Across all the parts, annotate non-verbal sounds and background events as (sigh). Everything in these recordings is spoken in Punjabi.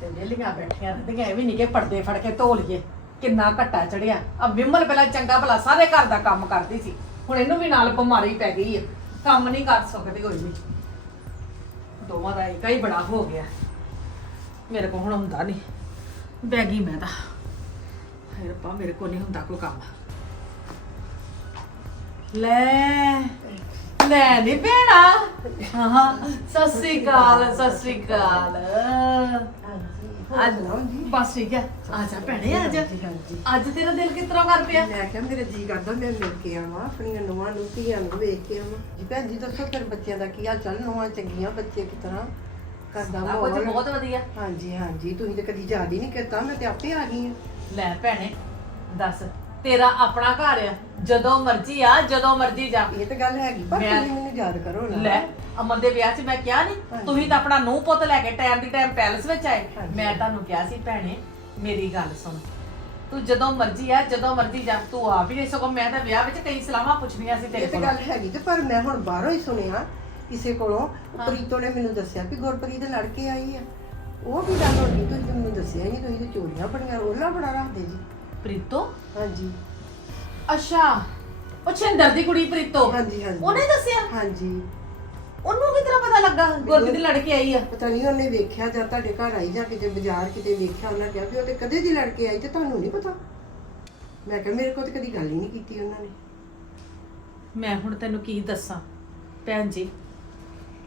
ਤੇ ਵਿਹਲੀਆਂ ਬੈਠੀਆਂ ਰਹਿੰਦੀਆਂ ਇਹ ਵੀ ਨਹੀਂ ਕਿ ਪਰਦੇ ਫੜ ਕੇ ਧੋ ਲਈਏ। ਕਿੰਨਾ ਘੱਟਾ ਚੜਿਆ। ਆ ਵਿਮਲ ਪਹਿਲਾਂ ਚੰਗਾ ਭਲਾ ਸਾਰੇ ਘਰ ਦਾ ਕੰਮ ਕਰਦੀ ਸੀ। ਹੁਣ ਇਹਨੂੰ ਵੀ ਨਾਲ ਬਿਮਾਰੀ ਪੈ ਗਈ ਹੈ ਕੰਮ ਨਹੀਂ ਕਰ ਸਕਦੀ ਕੋਈ ਵੀ। ਦੋਵਾਂ ਦਾ ਇੱਕ ਹੀ ਬੜਾ ਹੋ ਗਿਆ। ਮੇਰੇ ਕੋਲ ਹੁਣ ਹੁੰਦਾ ਨਹੀਂ ਗਈ ਮੈਂ ਤਾਂ। ਹਾਏ ਰੱਬਾ, ਮੇਰੇ ਕੋਲ ਨਹੀਂ ਹੁੰਦਾ ਕੋਈ ਕੰਮ। ਲੈ ਲੈ ਨੀ ਭੈਣਾ। ਹਾਂ। ਸਤਿ ਸ੍ਰੀ ਅਕਾਲ, ਸਤਿ ਸ੍ਰੀ ਅਕਾਲ। ਅੱਜ ਬਸ ਠੀਕ ਹੈ। ਆ ਜਾ ਭੈਣੇ ਆ ਜਾ ਅੱਜ ਤੇਰਾ ਦਿਲ ਕਿਸ ਤਰ੍ਹਾਂ ਕਰ ਪਿਆ? ਮੈਂ ਕਿਹਾ ਮੇਰਾ ਜੀ ਕਰਦਾ ਮੈਂ ਮਿਲ ਕੇ ਆਵਾਂ ਆਪਣੀਆਂ ਨੂੰਹਾਂ ਨੂੰ ਧੀਆਂ ਨੂੰ ਵੇਖ ਕੇ ਆਵਾਂ। ਜੀ ਭੈਣ ਜੀ ਦੱਸੋ ਫਿਰ ਬੱਚਿਆਂ ਦਾ ਕੀ ਹਾਲ ਚਾਲ? ਨੂੰਹਾਂ ਚੰਗੀਆਂ ਬੱਚੇ ਕਿਸ ਤਰ੍ਹਾਂ? ਕਰਦਾ ਆ ਕੁਝ ਬਹੁਤ ਵਧੀਆ। ਹਾਂਜੀ ਹਾਂਜੀ ਤੁਸੀਂ ਤਾਂ ਕਦੀ ਯਾਦ ਹੀ ਨਹੀਂ ਕੀਤਾ ਮੈਂ ਤੇ ਆਪੇ ਆ ਗਈ ਹਾਂ। ਲੈ ਭੈਣੇ ਦੱਸ ਤੇਰਾ ਆਪਣਾ ਘਰ ਆ ਜਦੋਂ ਮਰਜ਼ੀ ਆ ਜਦੋਂ ਮਰਜ਼ੀ ਜਾ। ਇਹ ਤਾਂ ਗੱਲ ਹੈਗੀ ਪਰ ਤੁਸੀਂ ਮੈਨੂੰ ਯਾਦ ਕਰੋ ਨਾ। ਲੈ ਅਮਨ ਦੇ ਵਿਆਹ 'ਚ ਮੈਂ ਕਿਹਾ ਨਹੀਂ ਹਾਂਜੀ। ਤੁਸੀਂ ਤਾਂ ਆਪਣਾ ਨੂੰਹ ਪੁੱਤ ਲੈ ਕੇ ਟਾਈਮ ਦੀ ਟਾਈਮ ਪੈਲਸ ਵਿੱਚ ਆਏ। ਹਾਂਜੀ। ਮੈਂ ਤੁਹਾਨੂੰ ਕਿਹਾ ਸੀ ਭੈਣੇ ਮੇਰੀ ਗੱਲ ਸੁਣ। ਤੂੰ ਜਦੋਂ ਮਰਜ਼ੀ ਆ ਜਦੋਂ ਮਰਜ਼ੀ ਜਾ ਤੂੰ ਆ ਵੀ ਨਹੀਂ ਸਗੋਂ ਮੈਂ ਤਾਂ ਵਿਆਹ ਵਿੱਚ ਕਈ ਸਲਾਹਾਂ ਪੁੱਛਣੀਆਂ ਸੀ ਤੇਰੇ ਇਹ ਤਾਂ ਕੋਲ। ਗੱਲ ਹੈਗੀ ਤੇ ਪਰ ਮੈਂ ਹੁਣ ਬਾਹਰੋਂ ਹੀ ਸੁਣਿਆ ਕਿਸੇ ਕੋਲੋਂ ਪ੍ਰੀਤੋ ਨੇ ਮੈਨੂੰ ਦੱਸਿਆ ਕਿ ਗੁਰਪ੍ਰੀਤ ਲੜਕੇ ਆਈ ਆ। ਉਹ ਕੀ ਗੱਲ ਹੋ ਗਈ ਤੁਸੀਂ ਤਾਂ ਮੈਨੂੰ ਦੱਸਿਆ ਨਹੀਂ ਤੁਸੀਂ ਤਾਂ ਚੋਰੀਆਂ ਬੜੀਆਂ ਰੋਲਾ ਬੜਾ ਰੱਖਦੇ ਜੀ। ਪ੍ਰੀਤੋ? ਹਾਂਜੀ। ਅੱਛਾ ਉਹ ਛਿੰਦਰ ਦੀ ਕੁੜੀ ਪ੍ਰੀਤੋ? ਹਾਂਜੀ ਹਾਂਜੀ। ਉਹਨੇ ਦੱਸਿਆ? ਹਾਂਜੀ। ਉਹਨੂੰ ਕਿਸ ਤਰ੍ਹਾਂ ਪਤਾ ਲੱਗਾ? ਗੁਰਪ੍ਰੀਤ ਦੀ ਲੜਕੀ ਆਈ ਆ। ਪਤਾ ਨਹੀਂ ਉਹਨੇ ਵੇਖਿਆ ਜਾਂ ਤੁਹਾਡੇ ਘਰ ਆਈ ਜਾਂ ਕਿਤੇ ਬਾਜ਼ਾਰ ਕਿਤੇ ਵੇਖਿਆ ਉਹਨਾਂ ਕਿਹਾ ਵੀ ਉਹ ਤੇ ਕਦੇ ਦੀ ਲੜਕੇ ਆਈ ਤੇ ਤੁਹਾਨੂੰ ਨਹੀਂ ਪਤਾ। ਮੈਂ ਕਿਹਾ ਮੇਰੇ ਕੋਲ ਤੇ ਕਦੀ ਗੱਲ ਹੀ ਨਹੀਂ ਕੀਤੀ ਉਹਨਾਂ ਨੇ। ਮੈਂ ਹੁਣ ਤੈਨੂੰ ਕੀ ਦੱਸਾਂ? ਭੈਣ ਜੀ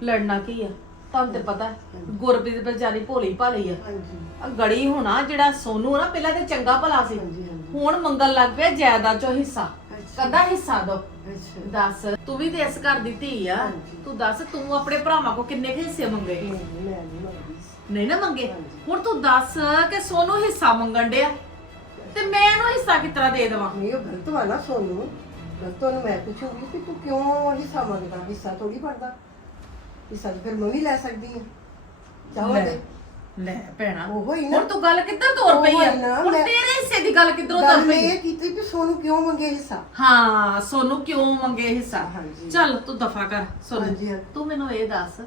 ਲੜਨਾ ਕੀ ਆ? ਤੁਹਾਨੂੰ ਤੇ ਪਤਾ ਹੈ, ਗੁਰਪ੍ਰੀਤ ਵਿਚਾਰੀ ਭੋਲੀ ਭਾਲੀ ਆ। ਹਾਂਜੀ। ਆ ਗੜੀ ਹੋਣਾ ਜਿਹੜਾ ਸੋਨੂ ਆ ਨਾ ਪਹਿਲਾਂ ਤੇ ਚੰਗਾ ਭਲਾ ਸੀ। ਹਾਂਜੀ ਹਾਂਜੀ। ਹੁਣ ਮੰਗਣ ਲੱਗ ਪਿਆ ਜਾਇਦਾਦ ਚੋਂ ਹਿੱਸਾ। ਕਦਾ ਹਿੱਸਾ ਦੋ। ਅੱਛਾ ਦੱਸ। ਤੂੰ ਵੀ ਤੇ ਇਸ ਘਰ ਦੀ ਧੀ ਆ। ਹਾਂਜੀ। ਤੂੰ ਦੱਸ ਤੂੰ ਆਪਣੇ ਭਰਾਵਾਂ ਕੋ ਕਿੰਨੇ ਕੁ ਹਿੱਸੇ ਮੰਗੇ? ਨਹੀਂ, ਮੈਂ ਨਹੀਂ ਮੰਗਦੀ। ਸੀ। ਨਹੀਂ ਨਾ ਮੰਗੇ? ਹਾਂਜੀ। ਹੁਣ ਤੂੰ ਦੱਸ ਕਿ ਸੋਨੂ ਹਿੱਸਾ ਮੰਗਣ ਡਿਆ? ਤੇ ਮੈਂ ਇਹਨੂੰ ਹਿੱਸਾ ਕਿਸ ਤਰ੍ਹਾਂ ਦੇ ਦੇਵਾਂ? ਨਹੀਂ ਉਹ ਗਲਤ ਵਾ ਨਾ ਸੋਨੂੰ। ਗਲਤ ਉਹਨੂੰ ਮੈਂ ਪੁੱਛੂਗੀ ਕਿ ਤੂੰ ਕਿਉਂ ਹਿੱਸਾ ਮੰਗਦਾ? ਹਿੱਸਾ ਥੋੜੀ ਬਣਦਾ। ਹਿੱਸਾ ਤਾਂ ਫਿਰ ਮੈਂ ਵੀ ਲੈ ਸਕਦੀ ਹਾਂ ਚਾਹੋ ਲੈ, ਤੇ ਲੈ ਭੈਣਾ ਉਹੋ ਹੀ ਨਾ। ਹੁਣ ਤੂੰ ਗੱਲ ਕਿੱਧਰ ਤੋਰ ਪਈ ਉਹੋ ਆ ਹੀ ਨਾ, ਹੁਣ ਮੈਂ- ਤੇਰੇ ਹਿੱਸੇ ਦੀ ਗੱਲ ਕਿੱਧਰੋਂ ਗੱਲ ਤੋਰ ਮੈਂ ਪਈ ਇਹ ਕੀਤੀ ਕਿ ਸੋਨੂੰ ਕਿਉਂ ਮੰਗੇ ਹਿੱਸਾ? ਹਾਂ ਸੋਨੂੰ ਕਿਉਂ ਮੰਗੇ ਹਿੱਸਾ? ਹਾਂਜੀ। ਚੱਲ ਤੂੰ ਦਫਾ ਕਰ ਸੁਣ ਹਾਂਜੀ, ਹਾਂਜੀ। ਤੂੰ ਮੈਨੂੰ ਇਹ ਦੱਸ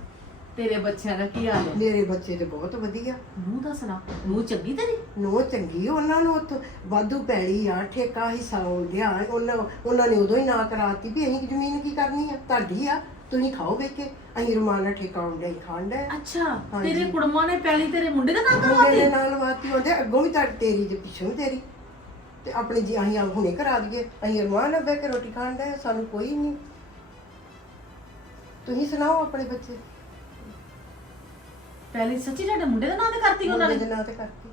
ਤੇਰੇ ਬੱਚਿਆਂ ਦਾ ਕੀ ਹਾਲ ਹੈ? ਮੇਰੇ ਬੱਚੇ ਤੇ ਬਹੁਤ ਵਧੀਆ। ਦੱਸਣਾ ਨੂੰ ਚੰਗੀ ਤੇਰੀ? ਨੋ ਚੰਗੀ ਉਹਨਾਂ ਨੂੰ ਉੱਥੋਂ ਵਾਧੂ ਪੈਲੀ ਆ ਠੇਕਾ ਹਿੱਸਾ ਆਉਂਦਿਆ ਉਹਨਾਂ ਉਹਨਾਂ ਨੇ ਉਦੋਂ ਹੀ ਨਾ ਕਰਾਤੀ ਵੀ ਅਸੀਂ ਜ਼ਮੀਨ ਕੀ ਕਰਨੀ ਆ? ਤੁਹਾਡੀ ਆ। ਤੁਸੀਂ ਖਾਓ ਵੇਖ ਕੇ ਅਸੀਂ ਰਮਾਨਾ ਠੇਕਾ ਆਉਂਦੇ ਹੀ ਖਾਣ ਦੇ ਅੱਛਾ ਹਾਂਜੀ। ਤੇਰੇ ਕੁੜਮਾਂ ਨੇ ਪਹਿਲੀ ਤੇਰੇ ਮੁੰਡੇ ਦਾ ਨਾਮ ਮੁੰਡੇ ਕਰਵਾਤੀ? ਦੇ ਨਾਲ ਵਾਤੀ ਹੁੰਦੇ ਅੱਗੋਂ ਵੀ ਤਾਂ ਤੇਰੀ ਤੇ ਪਿੱਛੋਂ ਵੀ ਤੇਰੀ। ਤੇ ਆਪਣੇ ਜੀ ਅਸੀਂ ਆ ਹੁਣੇ ਕਰਾ ਦਈਏ। ਅਸੀਂ ਰਮਾਨ ਬਹਿ ਕੇ ਰੋਟੀ ਖਾਣ ਦੇ ਸਾਨੂੰ ਕੋਈ ਨਹੀਂ। ਤੁਸੀਂ ਸੁਣਾਓ ਆਪਣੇ ਬੱਚੇ। ਪਹਿਲੀ ਸੱਚੀ ਤੁਹਾਡੇ ਮੁੰਡੇ ਦਾ ਨਾਮ ਤੇ ਕਰਤੀ ਉਹਨਾਂ ਮੁੰਡੇ ਨੇ? ਦੇ ਨਾਂ ਤੇ ਕਰਤੀ।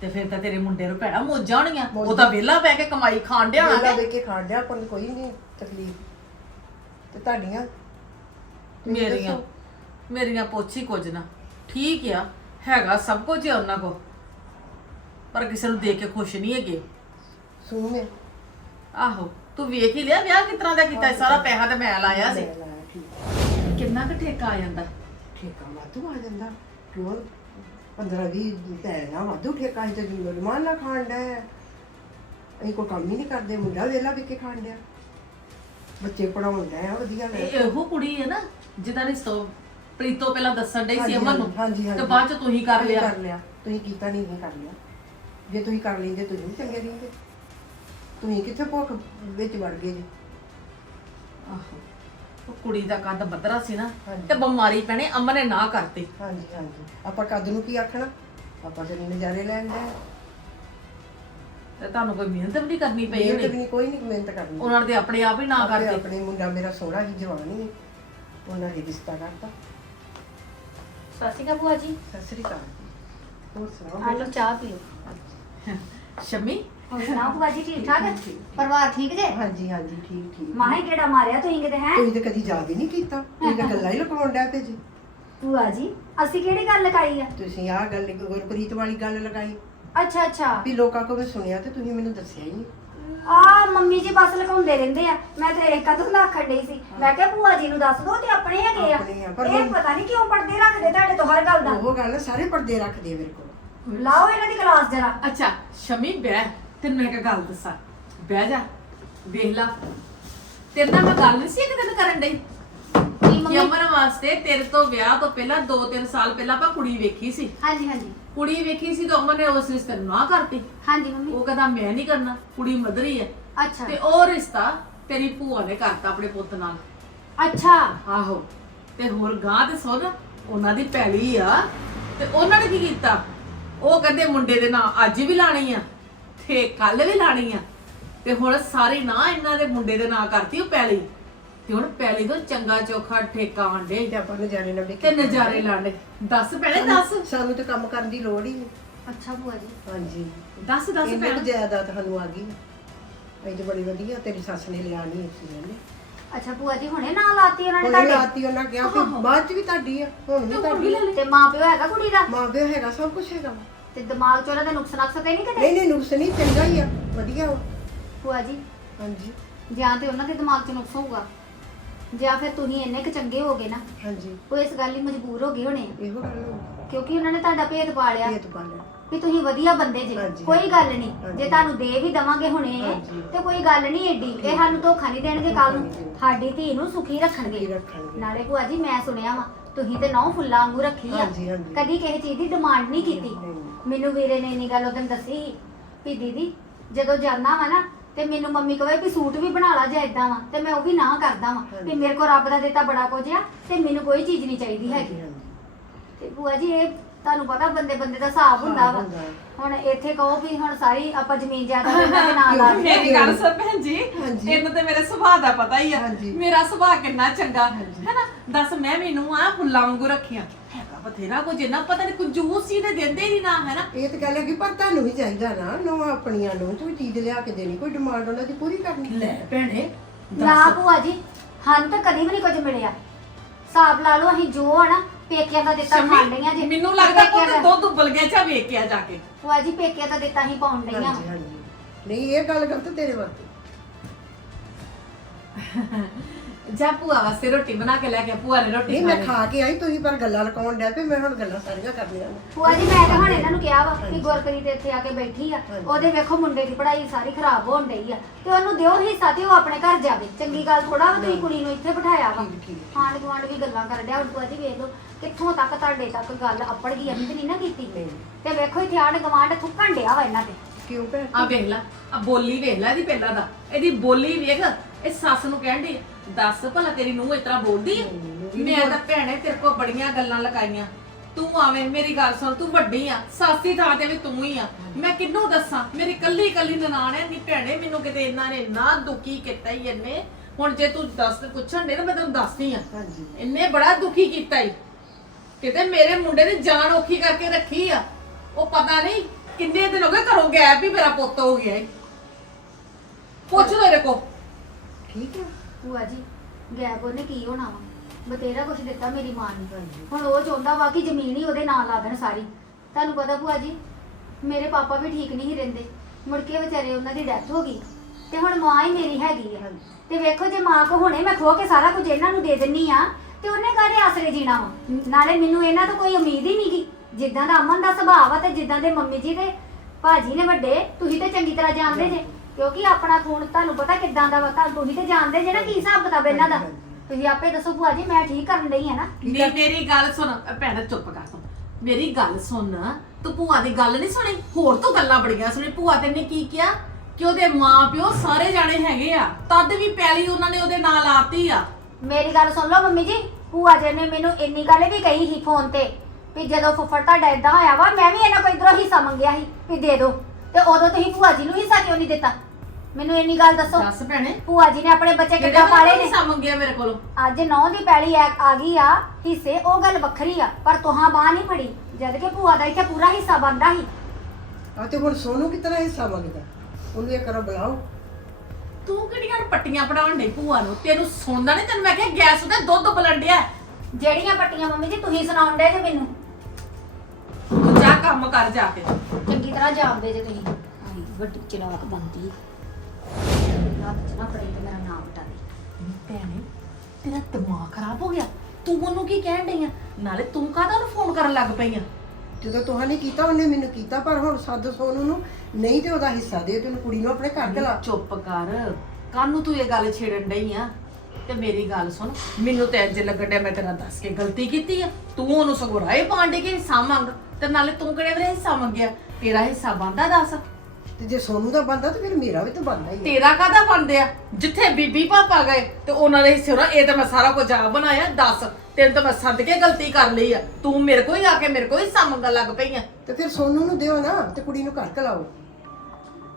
ਤੇ ਫਿਰ ਤਾਂ ਤੇਰੇ ਮੁੰਡੇ ਨੂੰ ਭੈੜਾ ਮੋਜਾਂ ਹੋਣੀਆਂ ਉਹ। ਤਾਂ ਵਿਹਲਾ ਬਹਿ ਕੇ ਕਮਾਈ ਖਾਣ ਡਿਆ ਹੋਣਾ ਵੇਖ ਕੇ ਖਾਣ ਡਿਆ ਆਪਾਂ ਨੂੰ ਕੋਈ ਨਹੀਂ ਤਕਲੀਫ। ਤੇ ਤੁਹਾਡੀਆਂ? ਤੁਸੀਂ ਮੇਰੀਆਂ। ਦੱਸੋ। ਮੇਰੀਆਂ ਪੋਛੀ ਕੁਝ ਨਾ। ਠੀਕ ਆ ਹੈਗਾ ਸਭ ਕੁਝ ਆ ਉਹਨਾਂ ਕੋ ਪਰ ਕਿਸੇ ਨੂੰ ਦੇਖ ਕੇ ਖੁਸ਼ ਨਹੀਂ ਹੈਗੇ। ਸੁਣ ਮੈਂ ਆਹੋ ਤੂੰ ਵੇਖ ਹੀ ਲਿਆ ਵਿਆਹ ਕਿਸ ਤਰ੍ਹਾਂ ਦਾ ਕੀਤਾ ਸੀ? ਸਾਰਾ ਪੈਸਾ ਤੇ ਮੈਂ ਲਾਇਆ ਸੀ। ਠੀਕ ਕਿੰਨਾ ਕੁ ਠੇਕਾ ਆ ਜਾਂਦਾ? ਠੇਕਾ ਵਾਧੂ ਆ ਜਾਂਦਾ। ਕਿਉਂ? 15 20 ਪੈਣਾ ਵਾਧੂ ਠੇਕਾ ਹੀ ਤੇ ਰਮਾਨ ਨਾਲ ਖਾਣ ਦਾ ਅਸੀਂ ਕੋਈ ਕੰਮ ਹੀ ਨਹੀਂ ਕਰਦੇ ਮੁੰਡਾ ਵੇਲਾ ਵੀ ਕੇ ਖਾਣ ਡਿਆ। ਬੱਚੇ ਪੜਾਉਣ ਦਾ ਵਧੀਆ ਇਹ ਇਹੋ ਕੁੜੀ ਹੈ ਨਾ ਜਿਹਦਾ ਰਿਸ਼ਤਾ ਪ੍ਰੀਤੋ ਪਹਿਲਾਂ ਦੱਸਣ ਡਈ ਸੀ ਹਾਂਜੀ, ਅਮਨ ਨੂੰ ਹਾਂਜੀ, ਹਾਂਜੀ। ਤੇ ਬਾਅਦ ਚ ਤੂੰ ਹੀ ਕਰ ਲਿਆ। ਕਰ ਲਿਆ ਤੁਸੀਂ ਕੀਤਾ ਨਹੀਂ ਨਹੀਂ ਕਰ ਲਿਆ। ਜੇ ਤੁਸੀਂ ਕਰ ਲੈਂਦੇ ਤੁਸੀਂ ਵੀ ਚੰਗੇ ਰਹਿੰਦੇ। ਤੁਸੀਂ ਕਿੱਥੇ ਭੁੱਖ ਵਿੱਚ ਵੜ ਗਏ ਜੀ? ਆਹੋ ਉਹ ਕੁੜੀ ਦਾ ਕੱਦ ਬੱਦਰਾ ਸੀ ਨਾ ਹਾਂਜੀ। ਤੇ ਬਿਮਾਰੀ ਪੈਣੇ ਅਮਨ ਨੇ ਨਾ ਕਰਤੀ। ਹਾਂਜੀ ਹਾਂਜੀ। ਆਪਾਂ ਕਦ ਨੂੰ ਕੀ ਆਖਣਾ? ਆਪਾਂ ਤੇ ਨਜ਼ਾਰੇ ਲੈਣ ਦੇ ਤੇ ਤੁਹਾਨੂੰ ਕੋਈ ਮਿਹਨਤ ਵੀ ਨਹੀਂ ਕਰਨੀ ਪਈ ਮਿਹਨਤ ਵੀ ਹੋਣੀ ਨਹੀਂ ਕੋਈ ਨਹੀਂ ਮਿਹਨਤ ਕਰਨੀ। ਉਹਨਾਂ ਨੇ ਤੇ ਆਪਣੇ ਆਪ ਹੀ ਨਾ ਕਰਦੇ ਆਪਣੇ ਮੁੰਡਾ ਮੇਰਾ ਸੋਹਣਾ ਹੀ ਜਵਾਨ ਹੀ ਉਹਨਾਂ ਨੇ ਰਿਸ਼ਤਾ ਕਰਤਾ। ਸਤਿ ਸ਼੍ਰੀ ਅਕਾਲ ਭੂਆ ਜੀ। ਸਤਿ ਸ੍ਰੀ ਅਕਾਲ ਹੋਰ ਸੁਣਾਓ ਆ ਲਓ ਚਾਹ ਪੀਓ। ਸ਼ਮੀ? ਹੋਰ ਸੁਣਾਓ ਭੂਆ ਜੀ ਠੀਕ ਠਾਕ? ਪਰਿਵਾਰ ਠੀਕ ਜੇ? ਹਾਂਜੀ ਹਾਂਜੀ ਠੀਕ ਠੀਕ। ਮਾਹੀ ਕਿਹੜਾ ਮਾਰਿਆ ਤੁਸੀਂ ਕਿਤੇ ਹੈ? ਤੁਸੀਂ ਤਾਂ ਕਦੀ ਯਾਦ ਹੀ ਨਹੀਂ ਕੀਤਾ। ਤੁਸੀਂ ਤਾਂ ਗੱਲਾਂ ਹੀ ਲਗਾਉਣ ਡਿਆ ਪਏ ਜੀ। ਭੂਆ ਜੀ ਅਸੀਂ ਕਿਹੜੀ ਗੱਲ ਲਗਾਈ ਆ? ਤੁਸੀਂ ਆਹ ਗੱਲ ਗੁਰਪ੍ਰੀਤ ਵਾਲੀ ਗੱਲ ਲਗਾਈ। ਅੱਛਾ ਅੱਛਾ। ਵੀ ਲੋਕਾਂ ਕੋਲ ਮੈਂ ਸੁਣਿਆ ਤੇ ਤੁਸੀਂ ਮੈਨੂੰ ਦੱਸਿਆ ਹੀ ਨਹੀਂ। ਆ ਮੰਮੀ ਜੀ ਬਸ ਲਗਾਉਂਦੇ ਰਹਿੰਦੇ ਆ। ਮੈਂ ਤੇ ਇੱਕ ਕਦੋਂ ਨਾ ਖੱਡੀ ਸੀ। ਮੈਂ ਕਿਹਾ ਭੂਆ ਜੀ ਨੂੰ ਦੱਸ ਦੋ ਤੇ ਆਪਣੇ ਹੈਗੇ ਆ। ਆਪਣੇ ਆ, ਪਰ ਇਹ ਪਤਾ ਨਹੀਂ ਕਿਉਂ ਪੜਦੇ ਰੱਖਦੇ ਤੁਹਾਡੇ ਤੋਂ ਹਰ ਗੱਲ ਦਾ। ਉਹ ਗੱਲ ਸਾਰੇ ਪਰਦੇ ਰੱਖਦੇ ਆ ਮੇਰੇ ਕੋਲ। ਲਾਓ ਇਹਨਾਂ ਦੀ ਕਲਾਸ ਜਰਾ। ਅੱਛਾ ਸ਼ਮੀ ਬਹਿ। ਤੈਨੂੰ ਮੈਂ ਇੱਕ ਗੱਲ ਦੱਸਾਂ। ਬਹਿ ਜਾ। ਦੇਖ ਲਾ। ਤੇਰੇ ਨਾਲ ਮੈਂ ਗੱਲ ਨਹੀਂ ਸੀ ਇੱਕ ਦਿਨ ਕਰਨ ਡਈ। ਮੰਮੀ ਜੰਮਣ ਵਾਸਤੇ ਤੇਰੇ ਤੋਂ ਵਿਆਹ ਤੋਂ ਪਹਿਲਾਂ 2-3 ਸਾਲ ਪਹਿਲਾਂ ਆਪਾਂ ਕੁੜੀ ਵੇਖੀ ਸੀ। ਹਾਂਜੀ ਹਾਂਜੀ। ਕੁੜੀ ਵੇਖੀ ਸੀ ਤਾਂ ਅਮਨ ਨੇ ਉਸ ਰਿਸ਼ਤੇ ਨੂੰ ਨਾ ਕਰਤੀ। ਹਾਂਜੀ ਮੰਮੀ। ਉਹ ਕਹਿੰਦਾ ਮੈਂ ਨਹੀਂ ਕਰਨਾ ਕੁੜੀ ਮਦਰੀ ਹੈ। ਅੱਛਾ। ਤੇ ਉਹ ਰਿਸ਼ਤਾ ਤੇਰੀ ਭੂਆ ਨੇ ਕਰਤਾ ਆਪਣੇ ਪੁੱਤ ਨਾਲ। ਅੱਛਾ। ਆਹੋ। ਤੇ ਹੋਰ ਗਾਂ ਤੇ ਸੁਣ ਉਹਨਾਂ ਦੀ ਪੈਲੀ ਆ। ਤੇ ਉਹਨਾਂ ਨੇ ਕੀ ਕੀਤਾ? ਉਹ ਕਹਿੰਦੇ ਮੁੰਡੇ ਦੇ ਨਾਂ ਅੱਜ ਵੀ ਲਾਣੀ ਆ ਤੇ ਕੱਲ ਵੀ ਲਾਣੀ ਆ। ਤੇ ਹੁਣ ਸਾਰੀ ਨਾ ਇਹਨਾਂ ਦੇ ਮੁੰਡੇ ਦੇ ਨਾਂ ਕਰਤੀ ਉਹ ਪੈਲੀ। ਤੇ ਹੁਣ ਪੈਲੀ ਤੋਂ ਚੰਗਾ ਚੋਖਾ ਠੇਕਾ ਆਂਡੇ। ਤੇ ਆਪਾਂ ਨਜ਼ਾਰੇ ਨਾਲ ਤੇ ਨਜ਼ਾਰੇ ਲਾਣੇ ਦੱਸ ਭੈਣੇ ਦੱਸ। ਸਾਨੂੰ ਤਾਂ ਕੰਮ ਕਰਨ ਦੀ ਲੋੜ ਹੀ ਨਹੀਂ। ਅੱਛਾ ਭੂਆ ਜੀ। ਹਾਂਜੀ। ਦੱਸ ਦੱਸ ਕੁ ਭੈਣੇ। ਜਾਇਦਾਦ ਸਾਨੂੰ ਆ ਗਈ। ਇਹ ਬੜੀ ਵਧੀਆ ਤੇਰੀ ਸੱਸ ਨੇ ਲਿਆ ਨਹੀਂ ਇਸ ਨੇ ਅੱਛਾ ਭੂਆ ਜੀ ਹੁਣੇ ਨਾਲ ਲਾਤੀ ਉਹਨਾਂ ਨੇ ਹੁਣ ਤੁਹਾਡੇ? ਲਾਤੀ ਉਹਨਾਂ ਕਿਹਾ ਕਿ ਬਾਅਦ ਚ ਵੀ ਤੁਹਾਡੀ ਆ ਹੁਣ ਵੀ ਤੇ ਤੁਹਾਡੀ ਆ। ਤੇ ਮਾਂ ਪਿਓ ਹੈਗਾ ਕੁੜੀ ਦਾ? ਮਾਂ ਪਿਓ ਹੈਗਾ ਸਭ ਕੁਝ ਹੈਗਾ। ਤੇ ਦਿਮਾਗ 'ਚ ਉਹਨਾਂ ਦੇ ਨੁਕਸ ਨਕਸ ਤੇ ਨਹੀਂ ਕਿਤੇ? ਨਹੀਂ ਨਹੀਂ ਨੁਕਸ ਨਹੀਂ ਚੰਗਾ ਹੀ ਆ ਵਧੀਆ ਵਾ। ਭੂਆ ਜੀ। ਹਾਂਜੀ। ਜਾਂ ਤੇ ਉਹਨਾਂ ਦੇ ਦਿਮਾਗ 'ਚ ਨੁਕਸ ਹੋਊਗਾ। ਜਾਂ ਫਿਰ ਤੁਸੀਂ ਇੰਨੇ ਕੁ ਚੰਗੇ ਹੋਗੇ ਨਾ ਹਾਂਜੀ ਉਹ ਇਸ ਗੱਲ ਲਈ ਮਜਬੂਰ ਹੋ ਗਏ ਹੋਣੇ ਆ। ਇਹੋ ਗੱਲ ਕਿਉਂਕਿ ਉਹਨਾਂ ਨੇ ਤੁਹਾਡਾ ਭੇਦ ਪਾ ਲਿਆ ਇਹ ਤਾਂ ਗੱਲ ਹੈ ਵੀ ਤੁਸੀਂ ਵਧੀਆ ਬੰਦੇ ਜੇ ਹਾਂਜੀ। ਕੋਈ ਗੱਲ ਨਹੀਂ ਹਾਂਜੀ। ਜੇ ਤੁਹਾਨੂੰ ਦੇ ਵੀ ਦਵਾਂਗੇ ਹੁਣੇ ਹਾਂਜੀ। ਤੇ ਕੋਈ ਗੱਲ ਨਹੀਂ ਏਡੀ ਇਹ ਸਾਨੂੰ ਧੋਖਾ ਨਹੀਂ ਦੇਣਗੇ ਕੱਲ ਨੂੰ ਸਾਡੀ ਧੀ ਨੂੰ ਸੁਖੀ ਰੱਖਣਗੇ ਨਾਲੇ ਭੂਆ ਜੀ ਮੈਂ ਸੁਣਿਆ ਵਾ ਤੁਸੀਂ ਤੇ ਨੌ ਫੁੱਲਾਂ ਵਾਂਗੂ ਰੱਖੀ ਆ ਹਾਂਜੀ, ਹਾਂਜੀ। ਕਦੀ ਕਿਸੇ ਚੀਜ਼ ਦੀ ਡਿਮਾਂਡ ਨਹੀਂ ਕੀਤੀ ਨਹੀਂ। ਮੈਨੂੰ ਵੀਰੇ ਨੇ ਇੰਨੀ ਗੱਲ ਉਦੋਂ ਦੱਸੀ ਸੀ ਵੀ ਦੀਦੀ ਜਦੋਂ ਜਾਣਾ ਵਾ ਨਾ ਤੇ ਮੈਨੂੰ ਮੰਮੀ ਕਹੇ ਵੀ ਸੂਟ ਵੀ ਬਣਾ ਲਾ ਜਾਂ ਇਦਾਂ ਵਾ ਤੇ ਮੈਂ ਉਹ ਵੀ ਨਾ ਕਰਦਾ ਵਾਂ। ਵੀ ਮੇਰੇ ਕੋਲ ਰੱਬ ਦਾ ਦਿੱਤਾ ਬੜਾ ਕੁਝ ਆ ਤੇ ਮੈਨੂੰ ਕੋਈ ਚੀਜ਼ ਨਹੀਂ ਚਾਹੀਦੀ ਹੈਗੀ। ਤੇ ਭੂਆ ਜੀ ਇਹ ਤੁਹਾਨੂੰ ਪਤਾ ਬੰਦੇ ਬੰਦੇ ਦਾ ਹਿਸਾਬ ਹੁੰਦਾ ਵਾ ਹੁੰਦਾ। ਹੁਣ ਇੱਥੇ ਕਹੋ ਵੀ ਹੁਣ ਸਾਰੀ ਆਪਾਂ ਜ਼ਮੀਨ ਜਾਇਦਾਦ ਇਹਨਾਂ ਦੇ ਨਾਂ ਲਾ ਦਈਏ ਮੇਰੀ ਗੱਲ ਸੁਣ ਭੈਣ ਜੀ ਹਾਂਜੀ। ਇਹਨੂੰ ਤੇ ਮੇਰੇ ਸੁਭਾਅ ਦਾ ਪਤਾ ਹੀ ਆ ਹਾਂਜੀ। ਮੇਰਾ ਸੁਭਾਅ ਕਿੰਨਾ ਚੰਗਾ। ਹੈਨਾ ਦੱਸ ਮੈਂ ਮੈਨੂੰ ਆ ਫੁੱਲਾਂ ਵਾਂਗੂ ਰੱਖਿਆ ਬਥੇਰਾ ਕੁਝ ਇਹਨਾਂ ਪਤਾ ਨਹੀਂ ਕੰਜੂਸ ਸੀ ਤੇ ਦਿੰਦੇ ਹੀ ਨਹੀਂ ਨਾ? ਹੈਨਾ ਇਹ ਤਾਂ ਗੱਲ ਹੈ ਕਿ ਪਰ ਤੁਹਾਨੂੰ ਵੀ ਚਾਹੀਦਾ ਨਾ ਨੋ ਆਪਣੀਆਂ ਨੂੰ ਕੋਈ ਚੀਜ਼ ਲਿਆ ਕੇ ਦੇਣੀ ਕੋਈ ਡਿਮਾਂਡ ਉਹਨਾਂ ਦੀ ਪੂਰੀ ਕਰਨੀ। ਲੈ ਭੈਣੇ ਨਾ ਭੂਆ ਜੀ ਹਨ ਤਾਂ ਕਦੀ ਵੀ ਨਹੀਂ ਕੁਝ ਮਿਲਿਆ। ਹਿਸਾਬ ਲਾ ਲਓ ਅਸੀਂ ਜੋ ਆ ਨਾ ਪੇਕਿਆਂ ਦਾ ਦਿੱਤਾ ਸ਼ਮੀ, ਖਾਣ ਡਈਆਂ ਜੀ। ਮੈਨੂੰ ਲੱਗਦਾ ਪੇਕਿਆਂ ਪੁੱਤ ਦਾ- ਦੁੱਧ ਉਬਲ ਗਿਆ ਚਾ ਵੇਖ ਕੇ ਆ ਜਾ ਕੇ। ਭੂਆ ਜੀ ਪੇਕਿਆਂ ਦਾ ਦਿੱਤਾ ਹੀ ਪਾਉਣ ਡਈਆਂ। ਹਾਂਜੀ ਹਾਂਜੀ। ਨਹੀਂ ਇਹ ਗੱਲ ਗਲਤ ਤੇਰੇ ਵਾਸਤੇ। (laughs) ਜਾ ਭੂਆ ਵਾਸਤੇ ਰੋਟੀ ਬਣਾ ਕੇ ਲੈ ਕੇ ਆ, ਭੂਆ ਨੇ ਰੋਟੀ ਨਹੀਂ ਮੈਂ। ਖਾ ਕੇ ਆਈ ਤੁਸੀਂ ਪਰ ਗੱਲਾਂ ਲਕਾਉਣ ਡੈ ਪਏ ਮੈਂ ਹੁਣ ਗੱਲਾਂ ਸਾਰੀਆਂ ਕਰਨੀਆਂ ਨੇ। ਭੂਆ ਜੀ ਮੈਂ ਤਾਂ ਹੁਣ ਇਹਨਾਂ ਨੂੰ ਕਿਹਾ ਵਾ ਕਿ। ਗੁਰਪ੍ਰੀਤ ਇੱਥੇ ਆ ਕੇ ਬੈਠੀ ਆ। ਹਾਂਜੀ। ਉਹਦੇ ਵੇਖੋ ਮੁੰਡੇ ਦੀ ਪੜ੍ਹਾਈ ਸਾਰੀ ਖਰਾਬ ਹੋਣ ਡਈ ਆ। ਤੇ ਉਹਨੂੰ ਦਿਓ ਹਿੱਸਾ ਤੇ ਉਹ ਆਪਣੇ ਘਰ ਜਾਵੇ। ਚੰਗੀ ਗੱਲ ਥੋੜਾ ਵਾ ਤੁਸੀਂ ਕੁੜੀ ਨੂੰ ਇੱਥੇ ਬਿਠਾਇਆ ਵਾ। ਠੀਕ, ਠੀਕ, ਠੀਕ। ਆਂਢ ਗੁਆਂਢ ਵੀ ਗੱਲਾਂ ਕਰਨ ਡਿਆ। ਹੁਣ ਭੂਆ ਜੀ ਵੇਖ ਲਓ ਕਿੱਥੋਂ ਤੱਕ ਤੁਹਾਡੇ ਤੱਕ ਗੱਲ ਅੱਪੜ ਗਈ ਅਸੀਂ ਤੇ ਨਹੀਂ ਨਾ ਕੀਤੀ। ਨਹੀਂ। ਤੇ ਵੇਖੋ ਇੱਥੇ ਆਂਢ ਗੁਆਂਢ ਥੁੱਕਣ ਡਿਆ ਵਾ ਇਹਨਾਂ ਤੇ। ਕਿਉਂ ਭੈਣ ਆ ਵੇਖ ਲੈ ਆ ਬੋਲੀ ਵੇਖ ਲੈ ਇਹਦੀ ਪਹਿਲਾਂ ਦਾ। ਇਹਦੀ ਬੋਲੀ ਵੇਖ ਇਹ ਸੱਸ ਨੂੰ ਕਹਿੰਦੀ ਦੱਸ ਭਲਾ ਤੇਰੀ ਨੂੰਹ ਇਸ ਤਰ੍ਹਾਂ ਬੋਲਦੀ ਮੈਂ ਤਾਂ ਭੈਣੇ ਤੇਰੇ ਕੋਲ ਬੜੀਆਂ ਗੱਲਾਂ ਲਗਾਈਆਂ। ਤੂੰ ਆਵੇਂ ਮੇਰੀ ਗੱਲ ਸੁਣ ਤੂੰ ਵੱਡੀ ਆ। ਸਾਸੀ ਥਾਂ ਤੇ ਵੀ ਤੂੰ ਹੀ ਆ। ਮੈਂ ਕਿਹਨੂੰ ਦੱਸਾਂ? ਮੇਰੀ ਕੱਲੀ ਕੱਲੀ ਨਨਾਣ ਹੈ ਨੀ ਭੈਣੇ ਮੈਨੂੰ ਕਿਤੇ ਇਹਨਾਂ ਨੇ ਨਾ ਦੁਖੀ ਕੀਤਾ ਹੀ ਇਹਨੇ ਹੁਣ ਜੇ ਤੂੰ ਦੱਸ ਪੁੱਛਣ ਦੇ ਨਾ ਮੈਂ ਤੈਨੂੰ ਦੱਸਦੀ ਆ। ਹਾਂਜੀ। ਇਹਨੇ ਬੜਾ ਦੁਖੀ ਕੀਤਾ ਈ। ਕਿਤੇ ਮੇਰੇ ਮੁੰਡੇ ਦੀ ਜਾਨ ਔਖੀ ਕਰਕੇ ਰੱਖੀ ਆ। ਉਹ ਪਤਾ ਨਹੀਂ ਕਿੰਨੇ ਦਿਨ ਹੋ ਗਏ ਘਰੋਂ ਗਾਇਬ ਹੀ ਮੇਰਾ ਪੁੱਤ ਹੋ ਗਿਆ ਈ। ਪੁੱਛ ਲੋ ਇਹਦੇ ਕੋ ਠੀਕ ਹੈ ਭੂਆ ਜੀ ਗੈਬ ਉਹਨੇ ਕੀ ਹੋਣਾ ਵਾ? ਬਤੇਰਾ ਕੁਝ ਦਿੱਤਾ ਮੇਰੀ ਮਾਂ ਨੇ। ਹਾਂਜੀ। ਹੁਣ ਉਹ ਚਾਹੁੰਦਾ ਵਾ ਕਿ ਜ਼ਮੀਨ ਹੀ ਉਹਦੇ ਨਾਂ ਲਾ ਦੇਣ ਸਾਰੀ। ਤੁਹਾਨੂੰ ਪਤਾ ਭੂਆ ਜੀ ਮੇਰੇ ਪਾਪਾ ਵੀ ਠੀਕ ਨਹੀਂ ਸੀ ਰਹਿੰਦੇ। ਮੁੜ ਕੇ ਵਿਚਾਰੇ ਉਹਨਾਂ ਦੀ ਡੈਥ ਹੋ ਗਈ। ਤੇ ਹੁਣ ਮਾਂ ਹੀ ਮੇਰੀ ਹੈਗੀ ਹਾਂਜੀ। ਤੇ ਵੇਖੋ ਜੇ ਮਾਂ ਕੋ ਹੁਣੇ ਮੈਂ ਖੋ ਕੇ ਸਾਰਾ ਕੁਝ ਇਹਨਾਂ ਨੂੰ ਦੇ ਦਿੰਨੀ ਆ ਤੇ ਉਹਨੇ ਕਾਹਦੇ ਆਸਰੇ ਜੀਣਾ ਵਾ? ਨਾਲੇ ਮੈਨੂੰ ਇਹਨਾਂ ਤੋਂ ਕੋਈ ਉਮੀਦ ਹੀ ਨਹੀਂਗੀ ਜਿੱਦਾਂ ਦਾ ਅਮਨ ਦਾ ਸੁਭਾਅ ਆ ਤੇ ਜਿੱਦਾਂ ਦੇ ਮੰਮੀ ਜੀ ਦੇ ਭਾਜੀ ਨੇ ਵੱਡੇ ਤੁਸੀਂ ਤੇ ਚੰਗੀ ਤਰ੍ਹਾਂ ਜਾਣਦੇ ਜੇ। ਕਿਉਂਕਿ ਆਪਣਾ ਖੂਨ ਤੁਹਾਨੂੰ ਪਤਾ ਕਿੱਦਾਂ ਦਾ ਵਾ ਤਾਂ ਤੁਸੀਂ ਤੇ ਜਾਣਦੇ ਜੇ ਨਾ ਕੀ ਹਿਸਾਬ ਕਿਤਾਬ ਇਹਨਾਂ ਦਾ। ਤੁਸੀਂ ਆਪੇ ਦੱਸੋ ਭੂਆ ਜੀ ਮੈਂ ਠੀਕ ਕਰਨ ਡਈ ਆ ਨਾ। ਨਹੀਂ ਮੇਰੀ ਗੱਲ ਸੁਣ ਭੈਣ ਚੁੱਪ ਕਰ ਤੂੰ। ਮੇਰੀ ਗੱਲ ਸੁਣ ਤੂੰ ਭੂਆ ਦੀ ਗੱਲ ਨਹੀਂ ਸੁਣੀ? ਹੋਰ ਤੂੰ ਗੱਲਾਂ ਬੜੀਆਂ ਸੁਣੀ। ਭੂਆ ਤੇ ਨੇ ਕੀ ਕਿਹਾ? ਕਿ ਉਹਦੇ ਮਾਂ ਪਿਓ ਸਾਰੇ ਜਾਣੇ ਹੈਗੇ ਆ। ਤਦ ਵੀ ਪੈਲੀ ਉਹਨਾਂ ਨੇ ਉਹਦੇ ਨਾਲ ਆਤੀ ਆ। ਮੇਰੀ ਗੱਲ ਸੁਣ ਲਓ ਮੰਮੀ ਜੀ ਭੂਆ ਜੀ ਨੇ ਮੈਨੂੰ ਇੰਨੀ ਗੱਲ ਵੀ ਕਹੀ ਸੀ ਫੋਨ ਤੇ ਵੀ ਜਦੋਂ ਫੁੱਫੜ ਤੁਹਾਡਾ ਏਦਾਂ ਹੋਇਆ ਵਾ ਮੈਂ ਵੀ ਇਹਨਾਂ ਕੋਲ ਇਧਰੋਂ ਹਿੱਸਾ ਮੰਗਿਆ ਸੀ ਵੀ ਦੇ ਦਿਓ। ਤੇ ਉਦੋਂ ਤੁਸੀਂ ਭੂਆ ਜੀ ਨੂੰ ਹਿੱਸਾ ਕਿਉਂ ਨਹੀਂ ਦਿੱਤਾ? ਮੈਨੂੰ ਇੰਨੀ ਗੱਲ ਦੱਸੋ। ਦੱਸ ਭੈਣੇ। ਭੂਆ ਜੀ ਨੇ ਆਪਣੇ ਬੱਚੇ ਕਿੱਦਾਂ ਪਾਲੇ ਨੇ? ਹਿੱਸਾ ਮੰਗਿਆ ਮੇਰੇ ਕੋਲੋਂ? ਅੱਜ ਨੌ ਦੀ ਪੈਲੀ ਆ ਆ ਗਈ ਆ ਹਿੱਸੇ ਉਹ ਗੱਲ ਵੱਖਰੀ ਆ ਪਰ ਤੁਹਾਂ ਬਾਹ ਨਹੀਂ ਫੜੀ। ਜਦ ਕਿ ਭੂਆ ਦਾ ਇੱਥੇ ਪੂਰਾ ਹਿੱਸਾ ਬੰਦਾ ਸੀ। ਆ ਤੇ ਹੁਣ ਸੋਨੂੰ ਕਿਤਨਾ ਹਿੱਸਾ ਮੰਗਦਾ? ਉਹਨੂੰ ਇਹ ਕਰੋ ਬੁਲਾਓ। ਤੂੰ ਕਿਹੜੀਆਂ ਪੱਟੀਆਂ ਪੜਾਉਣ ਡਈ ਭੂਆ ਨੂੰ? ਤੈਨੂੰ ਸੁਣਦਾ ਨਹੀਂ ਤੈਨੂੰ ਮੈਂ ਕਿਹਾ ਗੈਸ ਤੇ ਦੁੱਧ ਬਲੰਡਿਆ ਜਿਹੜੀਆਂ ਪੱਟੀਆਂ ਮੰਮੀ ਜੀ ਤੁਸੀਂ ਸੁਣਾਉਂਦੇ ਜੇ ਮੈਨੂੰ? ਤੂੰ ਜਾ ਕੰਮ ਕਰ ਜਾ ਕੇ। ਚੰਗੀ ਤਰ੍ਹਾਂ ਜਾਣਦੇ ਜੇ ਤੁਸੀਂ। ਆਈ ਵੱਡੀ ਚਲਾਕ ਬੰਦੀ ਨਾ ਫੜੀ ਤੇ ਮੇਰਾ ਨਾਮ ਉਟਾ ਦੇ ਭੈਣੇ ਤੇਰਾ ਦਿਮਾਗ ਖਰਾਬ ਹੋ ਗਿਆ। ਤੂੰ ਉਹਨੂੰ ਕੀ ਕਹਿਣ ਡਈ ਆ? ਨਾਲੇ ਤੂੰ ਕਾਹਦਾ ਉਹਨੂੰ ਫੋਨ ਕਰਨ ਲੱਗ ਪਈ ਆ? ਜਦੋਂ ਤੁਹਾਨੇ ਕੀਤਾ ਉਹਨੇ ਮੈਨੂੰ ਕੀਤਾ ਪਰ ਹੁਣ ਸੱਦ ਸੋਨੂੰ ਨੂੰ ਨਹੀਂ ਤੇ ਉਹਦਾ ਹਿੱਸਾ ਦੇ ਤੈਨੂੰ ਕੁੜੀ ਨੂੰ ਆਪਣੇ ਘਰ ਕਲਾ ਚੁੱਪ ਕਰ। ਕਾਹਨੂੰ ਤੂੰ ਇਹ ਗੱਲ ਛੇੜਨ ਡਈ ਆ। ਤੇ ਮੇਰੀ ਗੱਲ ਸੁਣ ਮੈਨੂੰ ਤੇ ਅੱਜ ਲੱਗਣ ਡਿਆ ਮੈਂ ਤੇਰਾ ਦੱਸ ਕੇ ਗਲਤੀ ਕੀਤੀ ਆ। ਤੂੰ ਉਹਨੂੰ ਸਗੋਂ ਰਾਏ ਪਾਂਡੇ ਕੇ ਹਿੱਸਾ ਮੰਗ ਤੇ ਨਾਲੇ ਤੂੰ ਕਿਹੜੇ ਵੇਲੇ ਹਿੱਸਾ ਮੰਗਿਆ? ਤੇਰਾ ਹਿੱਸਾ ਬੰਦਾ ਦੱਸ। ਤੇ ਜੇ ਸੋਨੂੰ ਦਾ ਬੰਦਾ ਤਾਂ ਫਿਰ ਮੇਰਾ ਵੀ ਤਾਂ ਬੰਦਾ ਹੀ ਹੈ ਤੇਰਾ ਕਾਹਦਾ ਬਣਦੇ ਆ? ਜਿੱਥੇ ਬੀਬੀ ਪਾਪਾ ਗਏ ਤੇ ਉਹਨਾਂ ਦੇ ਹਿੱਸੇ ਉਹਨਾਂ ਇਹ ਤਾਂ ਮੈਂ ਸਾਰਾ ਕੁਝ ਆ ਬਣਾਇਆ ਦੱਸ ਤੈਨੂੰ ਤਾਂ ਮੈਂ ਸੱਦ ਕੇ ਗਲਤੀ ਕਰ ਲਈ ਆ। ਤੂੰ ਮੇਰੇ ਕੋਲ ਹੀ ਆ ਕੇ ਮੇਰੇ ਕੋਲ ਮੰਗਣ ਲੱਗ ਪਈ ਆ। ਤੇ ਫਿਰ ਸੋਨੂੰ ਨੂੰ ਦਿਓ ਨਾ ਤੇ ਕੁੜੀ ਨੂੰ ਘਰ ਕਲਾਓ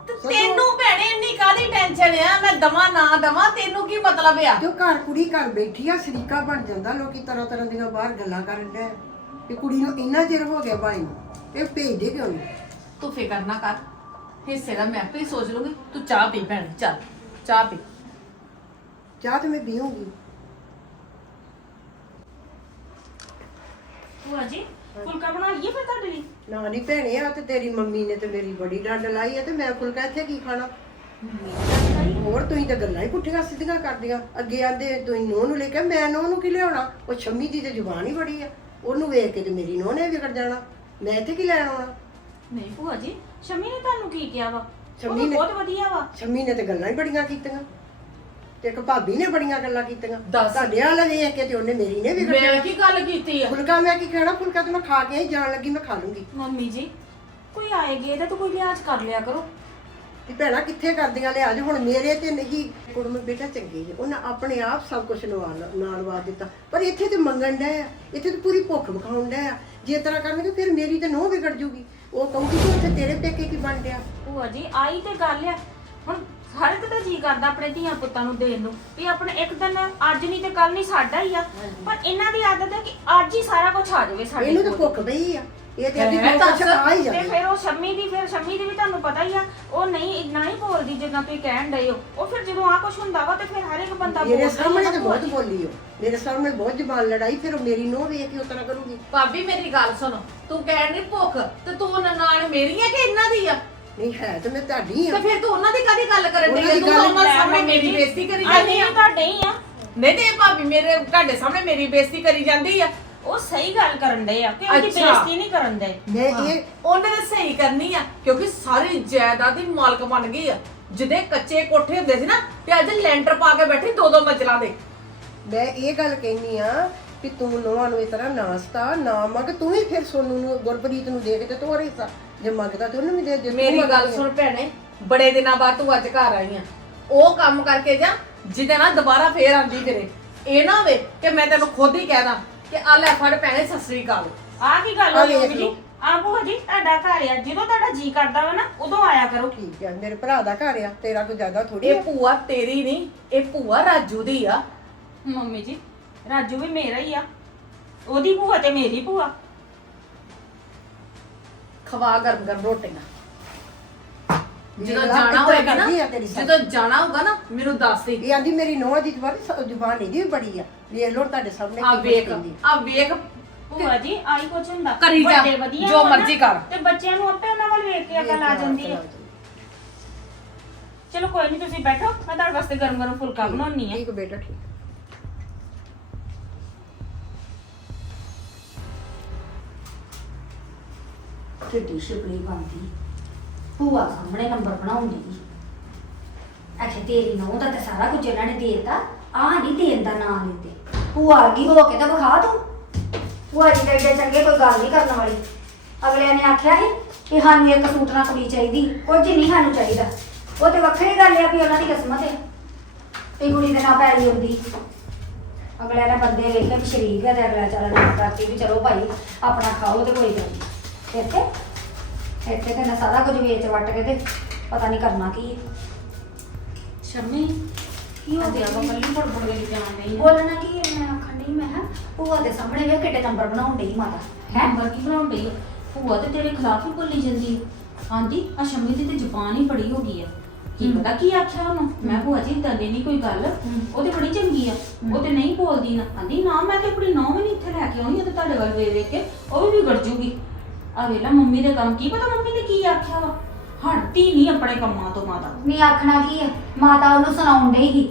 ਤੇ ਤੈਨੂੰ ਭੈਣੇ ਇੰਨੀ ਕਾਹਦੀ ਟੈਨਸ਼ਨ ਆ? ਮੈਂ ਦਵਾ ਨਾ ਦਵਾ ਤੈਨੂੰ ਕੀ ਮਤਲਬ ਆ? ਜੋ ਘਰ ਕੁੜੀ ਘਰ ਬੈਠੀ ਆ ਸ਼ਰੀਕਾ ਬਣ ਜਾਂਦਾ ਲੋਕੀ ਤਰ੍ਹਾਂ ਤਰ੍ਹਾਂ ਦੀਆਂ ਬਾਹਰ ਗੱਲਾਂ ਕਰਨ ਦੇ ਤੇ ਕੁੜੀ ਨੂੰ ਇੰਨਾ ਚਿਰ ਹੋ ਗਿਆ ਭਾਈ ਇਹ ਭੇਜਦੇ ਕਿਉਂ ਨਹੀਂ? ਤੂੰ ਫਿਕਰ ਨਾ ਕਰ ਹਿੱਸੇ ਦਾ ਮੈਂ ਆਪੇ ਹੀ ਸੋਚ ਲੂੰਗੀ ਤੂੰ ਚਾਹ ਪੀ ਭੈਣੇ ਚੱਲ ਚਾਹ ਪੀ। ਚਾਹ ਤੇ ਮੈਂ ਪੀਉਂਗੀ ਭੂਆ ਜੀ ਫੁਲਕਾ ਬਣਾ ਲਈਏ ਫਿਰ ਤੁਹਾਡੇ ਲਈ? ਨਾ ਨਹੀਂ ਭੈਣੇ ਆ ਤੇ ਤੇਰੀ ਮੰਮੀ ਨੇ ਤੇ ਮੇਰੀ ਬੜੀ ਡੰਡ ਲਾਈ ਆ ਤੇ ਮੈਂ ਫੁਲਕਾ ਇੱਥੇ ਕੀ ਖਾਣਾ? ਹੋਰ ਤੁਸੀਂ ਤਾਂ ਗੱਲਾਂ ਹੀ ਪੁੱਠੀਆਂ ਸਿੱਧੀਆਂ ਕਰਦੀਆਂ। ਅੱਗੇ ਆਂਦੇ ਤੁਸੀਂ ਨੂੰਹ ਨੂੰ ਲੈ ਕੇ ਮੈਂ ਨੂੰਹ ਨੂੰ ਕੀ ਲਿਆਉਣਾ? ਉਹ ਸ਼ੰਮੀ ਦੀ ਤੇ ਜ਼ੁਬਾਨ ਹੀ ਬੜੀ ਆ। ਉਹਨੂੰ ਵੇਖ ਕੇ ਤੇ ਮੇਰੀ ਨੂੰਹ ਨੇ ਵਿਗੜ ਜਾਣਾ। ਮੈਂ ਇੱਥੇ ਕੀ ਲੈਣ ਆਉਣਾ? ਨਹੀਂ ਭੂਆ ਜੀ ਸ਼ਮੀ ਨੇ ਤੁਹਾਨੂੰ ਕੀ ਕਿਹਾ ਵਾ? ਸ਼ਮੀ ਸ਼ਮੀ ਨੇ- ਬਹੁਤ ਵਧੀਆ ਵਾ। ਸ਼ੰਮੀ ਨੇ ਤੇ ਗੱਲਾਂ ਹੀ ਬੜੀਆਂ ਕੀਤੀਆਂ। ਤੇ ਇੱਕ ਭਾਬੀ ਨੇ ਬੜੀਆਂ ਗੱਲਾਂ ਕੀਤੀਆਂ। ਦੱਸ। ਤੁਹਾਡੇ ਵਾਲਾ ਵੇਖ ਕੇ ਤੇ ਉਹਨੇ ਮੇਰੀ ਨੇ ਵਿਗੜ ਮੈਂ ਕੀ ਗੱਲ ਕੀਤੀ ਆ? ਫੁਲਕਾ ਮੈਂ ਕੀ ਕਹਿਣਾ? ਫੁਲਕਾ ਤੇ ਮੈਂ ਖਾ ਕੇ ਹੀ ਜਾਣ ਲੱਗੀ ਮੈਂ ਖਾ ਲੂੰਗੀ। ਮੰਮੀ ਜੀ ਕੋਈ ਆਏ ਗਏ ਦਾ ਤਾਂ ਕੋਈ ਲਿਹਾਜ਼ ਕਰ ਲਿਆ ਕਰੋ। ਤੇ ਭੈਣਾ ਕਿੱਥੇ ਕਰਦੀਆਂ ਲਿਆਜ? ਹੁਣ ਮੇਰੇ ਤੇ ਨਹੀਂ। ਕੁੜਮ ਬੇਟਾ ਚੰਗੀ ਹੈ ਉਹਨਾਂ ਆਪਣੇ ਆਪ ਸਭ ਕੁਝ ਨਵਾਲ ਨਾਲਵਾ ਦਿੱਤਾ। ਪਰ ਇੱਥੇ ਤੇ ਮੰਗਣ ਡਿਆ ਆ। ਇੱਥੇ ਤੇ ਪੂਰੀ ਭੁੱਖ ਵਿਖਾਉਣ ਡਿਆ ਆ। ਜੇ ਇਸ ਤਰ੍ਹਾਂ ਕਰਨਗੇ ਫਿਰ ਮੇਰੀ ਤੇ ਨੋਹ ਵਿਗੜ ਜੂਗੀ। ਉਹ ਕਹੂਗੀ ਕਿ ਉੱਥੇ ਤੇਰੇ ਪੇਕੇ ਕੀ ਬਣ ਡਿਆ ਭੂਆ ਜੀ ਆਈ ਤੇ ਗੱਲ ਆ। ਹੁਣ ਹਰ ਇੱਕ ਦਾ ਜੀ ਕਰਦਾ ਆਪਣੇ ਧੀਆਂ ਪੁੱਤਾਂ ਨੂੰ ਦੇਣ ਨੂੰ ਵੀ ਆਪਣੇ ਇੱਕ ਦਿਨ ਅੱਜ ਨਹੀਂ ਤੇ ਕੱਲ ਨਹੀਂ ਸਾਡਾ ਹੀ ਆ। ਪਰ ਇਹਨਾਂ ਦੀ ਆਦਤ ਹੈ ਕਿ ਅੱਜ ਹੀ ਸਾਰਾ ਕੁਝ ਆ ਜਾਵੇ ਸਾਡੇ ਇਹਨੂੰ ਤਾਂ ਕੋਲ। ਭੁੱਖ ਪਈ ਆ। ਇਹ ਤੇ ਅੱਧੀ ਹੈ ਦੋ ਕੁਛ ਦੱਸ। ਆ। ਹੀ ਤੇ ਜਾਵੇ ਫਿਰ ਉਹ ਸ਼ਮੀ ਦੀ ਫਿਰ ਸ਼ਮੀ ਦੀ ਵੀ ਤੁਹਾਨੂੰ ਪਤਾ ਹੀ ਆ ਉਹ ਨਹੀਂ ਨਾ ਹੀ ਬੋਲਦੀ ਜਿੱਦਾਂ ਤੁਸੀਂ ਕਹਿਣ ਡਏ ਹੋ। ਉਹ ਫਿਰ ਜਦੋਂ ਆ ਕੁਝ ਹੁੰਦਾ ਵਾ ਤੇ ਫਿਰ ਹਰ ਇੱਕ ਬੰਦਾ ਮੇਰੇ ਬੋਲਦਾ ਹੀ ਆ ਸਾਹਮਣੇ ਨਾ ਤੇ ਭੂਆ ਬਹੁਤ ਜੀ। ਬੋਲੀ ਉਹ। ਮੇਰੇ ਸਾਹਮਣੇ ਬਹੁਤ ਜ਼ਬਾਨ ਲੜਾਈ ਫਿਰ ਉਹ ਮੇਰੀ ਨੋਹ ਵੇਖ ਕੇ ਉਸ ਤਰ੍ਹਾਂ ਕਰੂਗੀ। ਭਾਬੀ ਮੇਰੀ ਗੱਲ ਸੁਣ। ਤੂੰ ਕਹਿਣ ਦੀ ਭੁੱਖ ਤੇ ਤੂੰ ਨਨਾਣ ਮੇਰੀ ਆ ਕਿ ਇਹਨਾਂ ਦੀ ਆ? ਨਹੀਂ ਹੈ ਤੇ ਮੈਂ ਤੁਹਾਡੀ ਤੇ ਆ ਫਿਰ ਤੂੰ ਉਹਨਾਂ ਦੀ ਕਾਦੀ ਗੱਲ ਕਰਨ ਉਹਨਾਂ ਦੀ ਦੀ ਤੂੰ ਗੱਲ ਉਹਨਾਂ ਲੈ ਸਾਹਮਣੇ ਮੰਮੀ ਮੇਰੀ ਜੀ, ਬੇਇੱਜ਼ਤੀ ਕਰੀ ਜਾਂਦੀ ਆ। ਵੀ ਤੁਹਾਡੇ ਹੀ ਆ। ਨਹੀਂ ਤੇ ਇਹ ਭਾਬੀ ਮੇਰੇ ਤੁਹਾਡੇ ਸਾਹਮਣੇ ਮੇਰੀ ਬੇਇੱਜ਼ਤੀ ਕਰੀ ਜਾਂਦੀ ਆ। ਉਹ ਸਹੀ ਗੱਲ ਕਰਨ ਦੇ ਆ ਕਿ ਉਹਦੀ ਅੱਛਾ। ਬੇਇੱਜ਼ਤੀ ਨਹੀਂ ਕਰਨ ਦੇ ਮੈਂ ਇਹ ਉਹਨੇ ਤਾਂ ਸਹੀ ਕਰਨੀ ਆ ਕਿਉਂਕਿ ਸਾਰੀ ਜਾਇਦਾਦ ਦੀ ਮਾਲਕ ਬਣ ਗਈ ਆ। ਜਿਹਦੇ ਕੱਚੇ ਕੋਠੇ ਹੁੰਦੇ ਸੀ ਨਾ ਤੇ ਅੱਜ ਲੈਂਟਰ ਪਾ ਕੇ ਬੈਠੀ ਦੋ ਦੋ ਮੰਜ਼ਲਾਂ ਦੇ ਮੈਂ ਇਹ ਗੱਲ ਕਹਿਨੀ ਆ ਕਿ ਤੂੰ ਨੋਹਾਂ ਨੂੰ ਇਸ ਤਰ੍ਹਾਂ ਨਾਸਤਾ ਨਾ ਮੰਗ ਤੂੰ ਵੀ ਫਿਰ ਸੋਨੂੰ ਨੂੰ ਗੁਰਪ੍ਰੀਤ ਨੂੰ ਦੇ ਕੇ ਤੇ ਤੋਰ ਹਿੱਸਾ ਜੇ ਮੰਗਦਾ ਤੇ ਉਹਨੂੰ ਵੀ ਦੇ ਜੇ ਤੂੰ ਮੇਰੀ ਗੱਲ ਮੰਗਦੀ ਆ। ਸੁਣ ਭੈਣੇ ਬੜੇ ਦਿਨਾਂ ਬਾਅਦ ਤੂੰ ਅੱਜ ਘਰ ਆਈ ਆ। ਉਹ ਕੰਮ ਕਰਕੇ ਜਾ ਜਿਹਦੇ ਨਾਲ ਦੁਬਾਰਾ ਫੇਰ ਆਂਦੀ ਫਿਰੇ। ਇਹ ਨਾ ਹੋਵੇ ਕਿ ਮੈਂ ਤੈਨੂੰ ਖੁਦ ਹੀ ਕਹਿ ਦਾਂ ਕਿ ਆ ਲੈ ਫੜ ਭੈਣੇ ਸਤਿ ਸ੍ਰੀ ਅਕਾਲ। ਆ ਕੀ ਗੱਲ ਆ ਹੋਈ ਵੇਖ ਹੋਗੀ ਜੀ। ਆ ਭੂਆ ਜੀ ਤੁਹਾਡਾ ਘਰ ਆ। ਜਦੋਂ ਤੁਹਾਡਾ ਜੀ ਕਰਦਾ ਵਾ ਨਾ ਉਦੋਂ ਆਇਆ ਕਰੋ। ਠੀਕ ਹੈ ਮੇਰੇ ਭਰਾ ਦਾ ਘਰ ਆ ਤੇਰਾ ਕੋਈ ਜ਼ਿਆਦਾ ਥੋੜੀ ਇਹ ਭੂਆ ਤੇਰੀ ਨਹੀਂ ਇਹ ਭੂਆ ਰਾਜੂ ਦੀ ਆ। ਮੰਮੀ ਜੀ ਰਾਜੂ ਵੀ ਮੇਰਾ ਹੀ ਆ। ਉਹਦੀ ਭੂਆ ਤੇ ਮੇਰੀ ਭੂਆ। ਖਵਾ ਗਰਮ ਗਰਮ ਰੋਟੀਆਂ। ਜਦੋਂ ਜਾਣਾ ਏਦਾਂ ਹੋਏਗਾ ਨਾ ਕਰਦੀ ਆ ਤੇਰੀ ਸੱਸ। ਜਦੋਂ ਜਾਣਾ ਹੋਊਗਾ ਨਾ ਮੈਨੂੰ ਦੱਸ ਦੇ। ਇਹ ਆਂਦੀ ਮੇਰੀ ਨੋਹ ਦੀ ਜ਼ਬਾਨ ਜ਼ੁਬਾਨ ਇਹਦੀ ਵੀ ਬੜੀ ਆ। ਵੇਖ ਲੋ ਤੁਹਾਡੇ ਸਾਹਮਣੇ ਆ ਕੀ ਵੇਖ ਕਹਿੰਦੀ। ਆ ਵੇਖ ਭੂਆ ਜੀ ਆਈ ਕੁਛ ਹੁੰਦਾ। ਕਰੀ ਜਾ, ਵੱਡੇ ਵਧੀਆ ਜੋ ਹੋਣ ਨਾ, ਮਰਜ਼ੀ ਕਰ। ਤੇ ਬੱਚਿਆਂ ਨੂੰ ਆਪੇ ਉਹਨਾਂ ਵੱਲ ਵੇਖ ਕੇ ਅਕਲ ਆ ਜਾਂਦੀ ਹੈ। ਚਲੋ। ਕੋਈ ਨਹੀਂ ਤੁਸੀਂ ਬੈਠੋ। ਮੈਂ ਤੁਹਾਡੇ ਵਾਸਤੇ ਗਰਮ ਗਰਮ ਫੁਲਕਾ ਬਣਾਉਣੀ ਹੈ ਠੀਕ ਬੇਟਾ ਠੀਕ। ਕਿੱਡੀ ਸ਼ਿਪਲੀ ਬਣਦੀ। ਭੂਆ ਸਾਹਮਣੇ ਨੰਬਰ ਬਣਾਉਂਦੀ। ਅੱਛਾ ਤੇਰੀ ਨਹੁੰ ਦਾ ਤੇ ਸਾਰਾ ਕੁਝ ਇਹਨਾਂ ਨੇ ਦੇਤਾ। ਆ ਨਹੀਂ ਦੇਣ ਦਾ ਨਾਂ ਲੈਂਦੇ। ਭੂਆ ਅੱਗੀ ਹੋ ਕੇ ਤਾਂ ਵਿਖਾ ਤੂੰ। ਭੂਆ ਜੀ ਦੇ ਏਡੇ ਚੰਗੇ ਕੋਈ ਗੱਲ ਨਹੀਂ ਕਰਨ ਵਾਲੀ। ਅਗਲਿਆਂ ਨੇ ਆਖਿਆ ਸੀ ਕਿ ਸਾਨੂੰ ਇੱਕ ਸੂਟ ਨਾਲ ਕੁੜੀ ਚਾਹੀਦੀ, ਕੁਝ ਨਹੀਂ ਸਾਨੂੰ ਚਾਹੀਦਾ। ਉਹ ਤੇ ਵੱਖਰੀ ਗੱਲ ਆ ਵੀ ਉਹਨਾਂ ਦੀ ਕਿਸਮਤ ਹੈ ਤੇ ਕੁੜੀ ਦੇ ਨਾਲ ਪੈਰੀ ਹੁੰਦੀ। ਅਗਲੇ ਨੇ ਬੰਦੇ ਵੇਖੇ ਵੀ ਸ਼ਰੀਕ ਹੈ ਤੇ ਅਗਲਾ ਚੱਲ ਨਾ ਕਰਕੇ ਵੀ ਚਲੋ ਭਾਈ, ਆਪਣਾ ਖਾਓ ਤੇ ਕੋਈ ਗੱਲ ਨਹੀਂ। ਇੱਥੇ ਇੱਥੇ ਤੇ ਨਾ ਸਾਰਾ ਕੁਝ ਵੇਚ ਵੱਟ ਕੇ ਤੇ ਪਤਾ ਨਹੀਂ ਕਰਨਾ ਕੀ ਹੈ ਸ਼ਮੀ ਕੀ ਹੋ ਗਿਆ? ਵਾ ਕੱਲੀ ਬੜਬੜ ਲਈ ਜਾਣ ਨਹੀਂ ਬੋਲਣਾ ਕੀ ਹੈ ਮੈਂ ਆਖਣ ਡਈ ਮੈਂ ਕਿਹਾ ਭੂਆ ਦੇ ਸਾਹਮਣੇ ਵੇਖ ਕਿੱਡੇ ਨੰਬਰ ਬਣਾਉਣ ਡਈ ਮਾਤਾ। ਹੈ? ਨੰਬਰ ਕੀ ਬਣਾਉਣ ਡਈ? ਆ? ਭੂਆ ਤੇ ਤੇਰੇ ਖਿਲਾਫ ਹੀ ਬੋਲੀ ਜਾਂਦੀ ਆ। ਆਂਦੀ ਆ ਸ਼ਮੀ ਦੀ ਤੇ ਜ਼ੁਬਾਨ ਹੀ ਬੜੀ ਹੋ ਗਈ ਆ। ਕੀ ਹਮ। ਪਤਾ ਕੀ ਆਖਿਆ ਉਹਨੂੰ? ਮੈਂ ਭੂਆ ਜੀ ਇਦਾਂ ਦੀ ਨਹੀਂ ਕੋਈ ਗੱਲ। ਹਮ। ਉਹ ਤੇ ਬੜੀ ਚੰਗੀ ਆ। ਹਮ। ਉਹ ਤੇ ਨਹੀਂ ਬੋਲਦੀ ਨਾ। ਆਂਦੀ ਨਾ ਮੈਂ ਤੇ ਆਪਣੀ ਨੌਂ ਵੀ ਨਹੀਂ ਇੱਥੇ ਲੈ ਕੇ ਆਉਣੀ ਤੇ ਤੁਹਾਡੇ ਵੱਲ ਵੇਖ ਵੇਖ ਕੇ ਉਹ ਵੀ ਵਿਗੜ ਜੂਗੀ। ਆ ਵੇਲਾ ਮੰਮੀ ਦੇ ਕੰਮ ਕੀ ਪਤਾ ਮੰਮੀ ਨੇ ਕੀ ਆਖਿਆ ਵਾ? ਹਟਦੀ ਨਹੀਂ ਆਪਣੇ ਕੰਮਾਂ ਤੋਂ ਮਾਤਾ। ਨਹੀਂ ਆਖਣਾ ਕੀ ਹੈ ਮਾਤਾ ਉਹਨੂੰ ਸੁਣਾਉਣ ਡਈ ਸੀ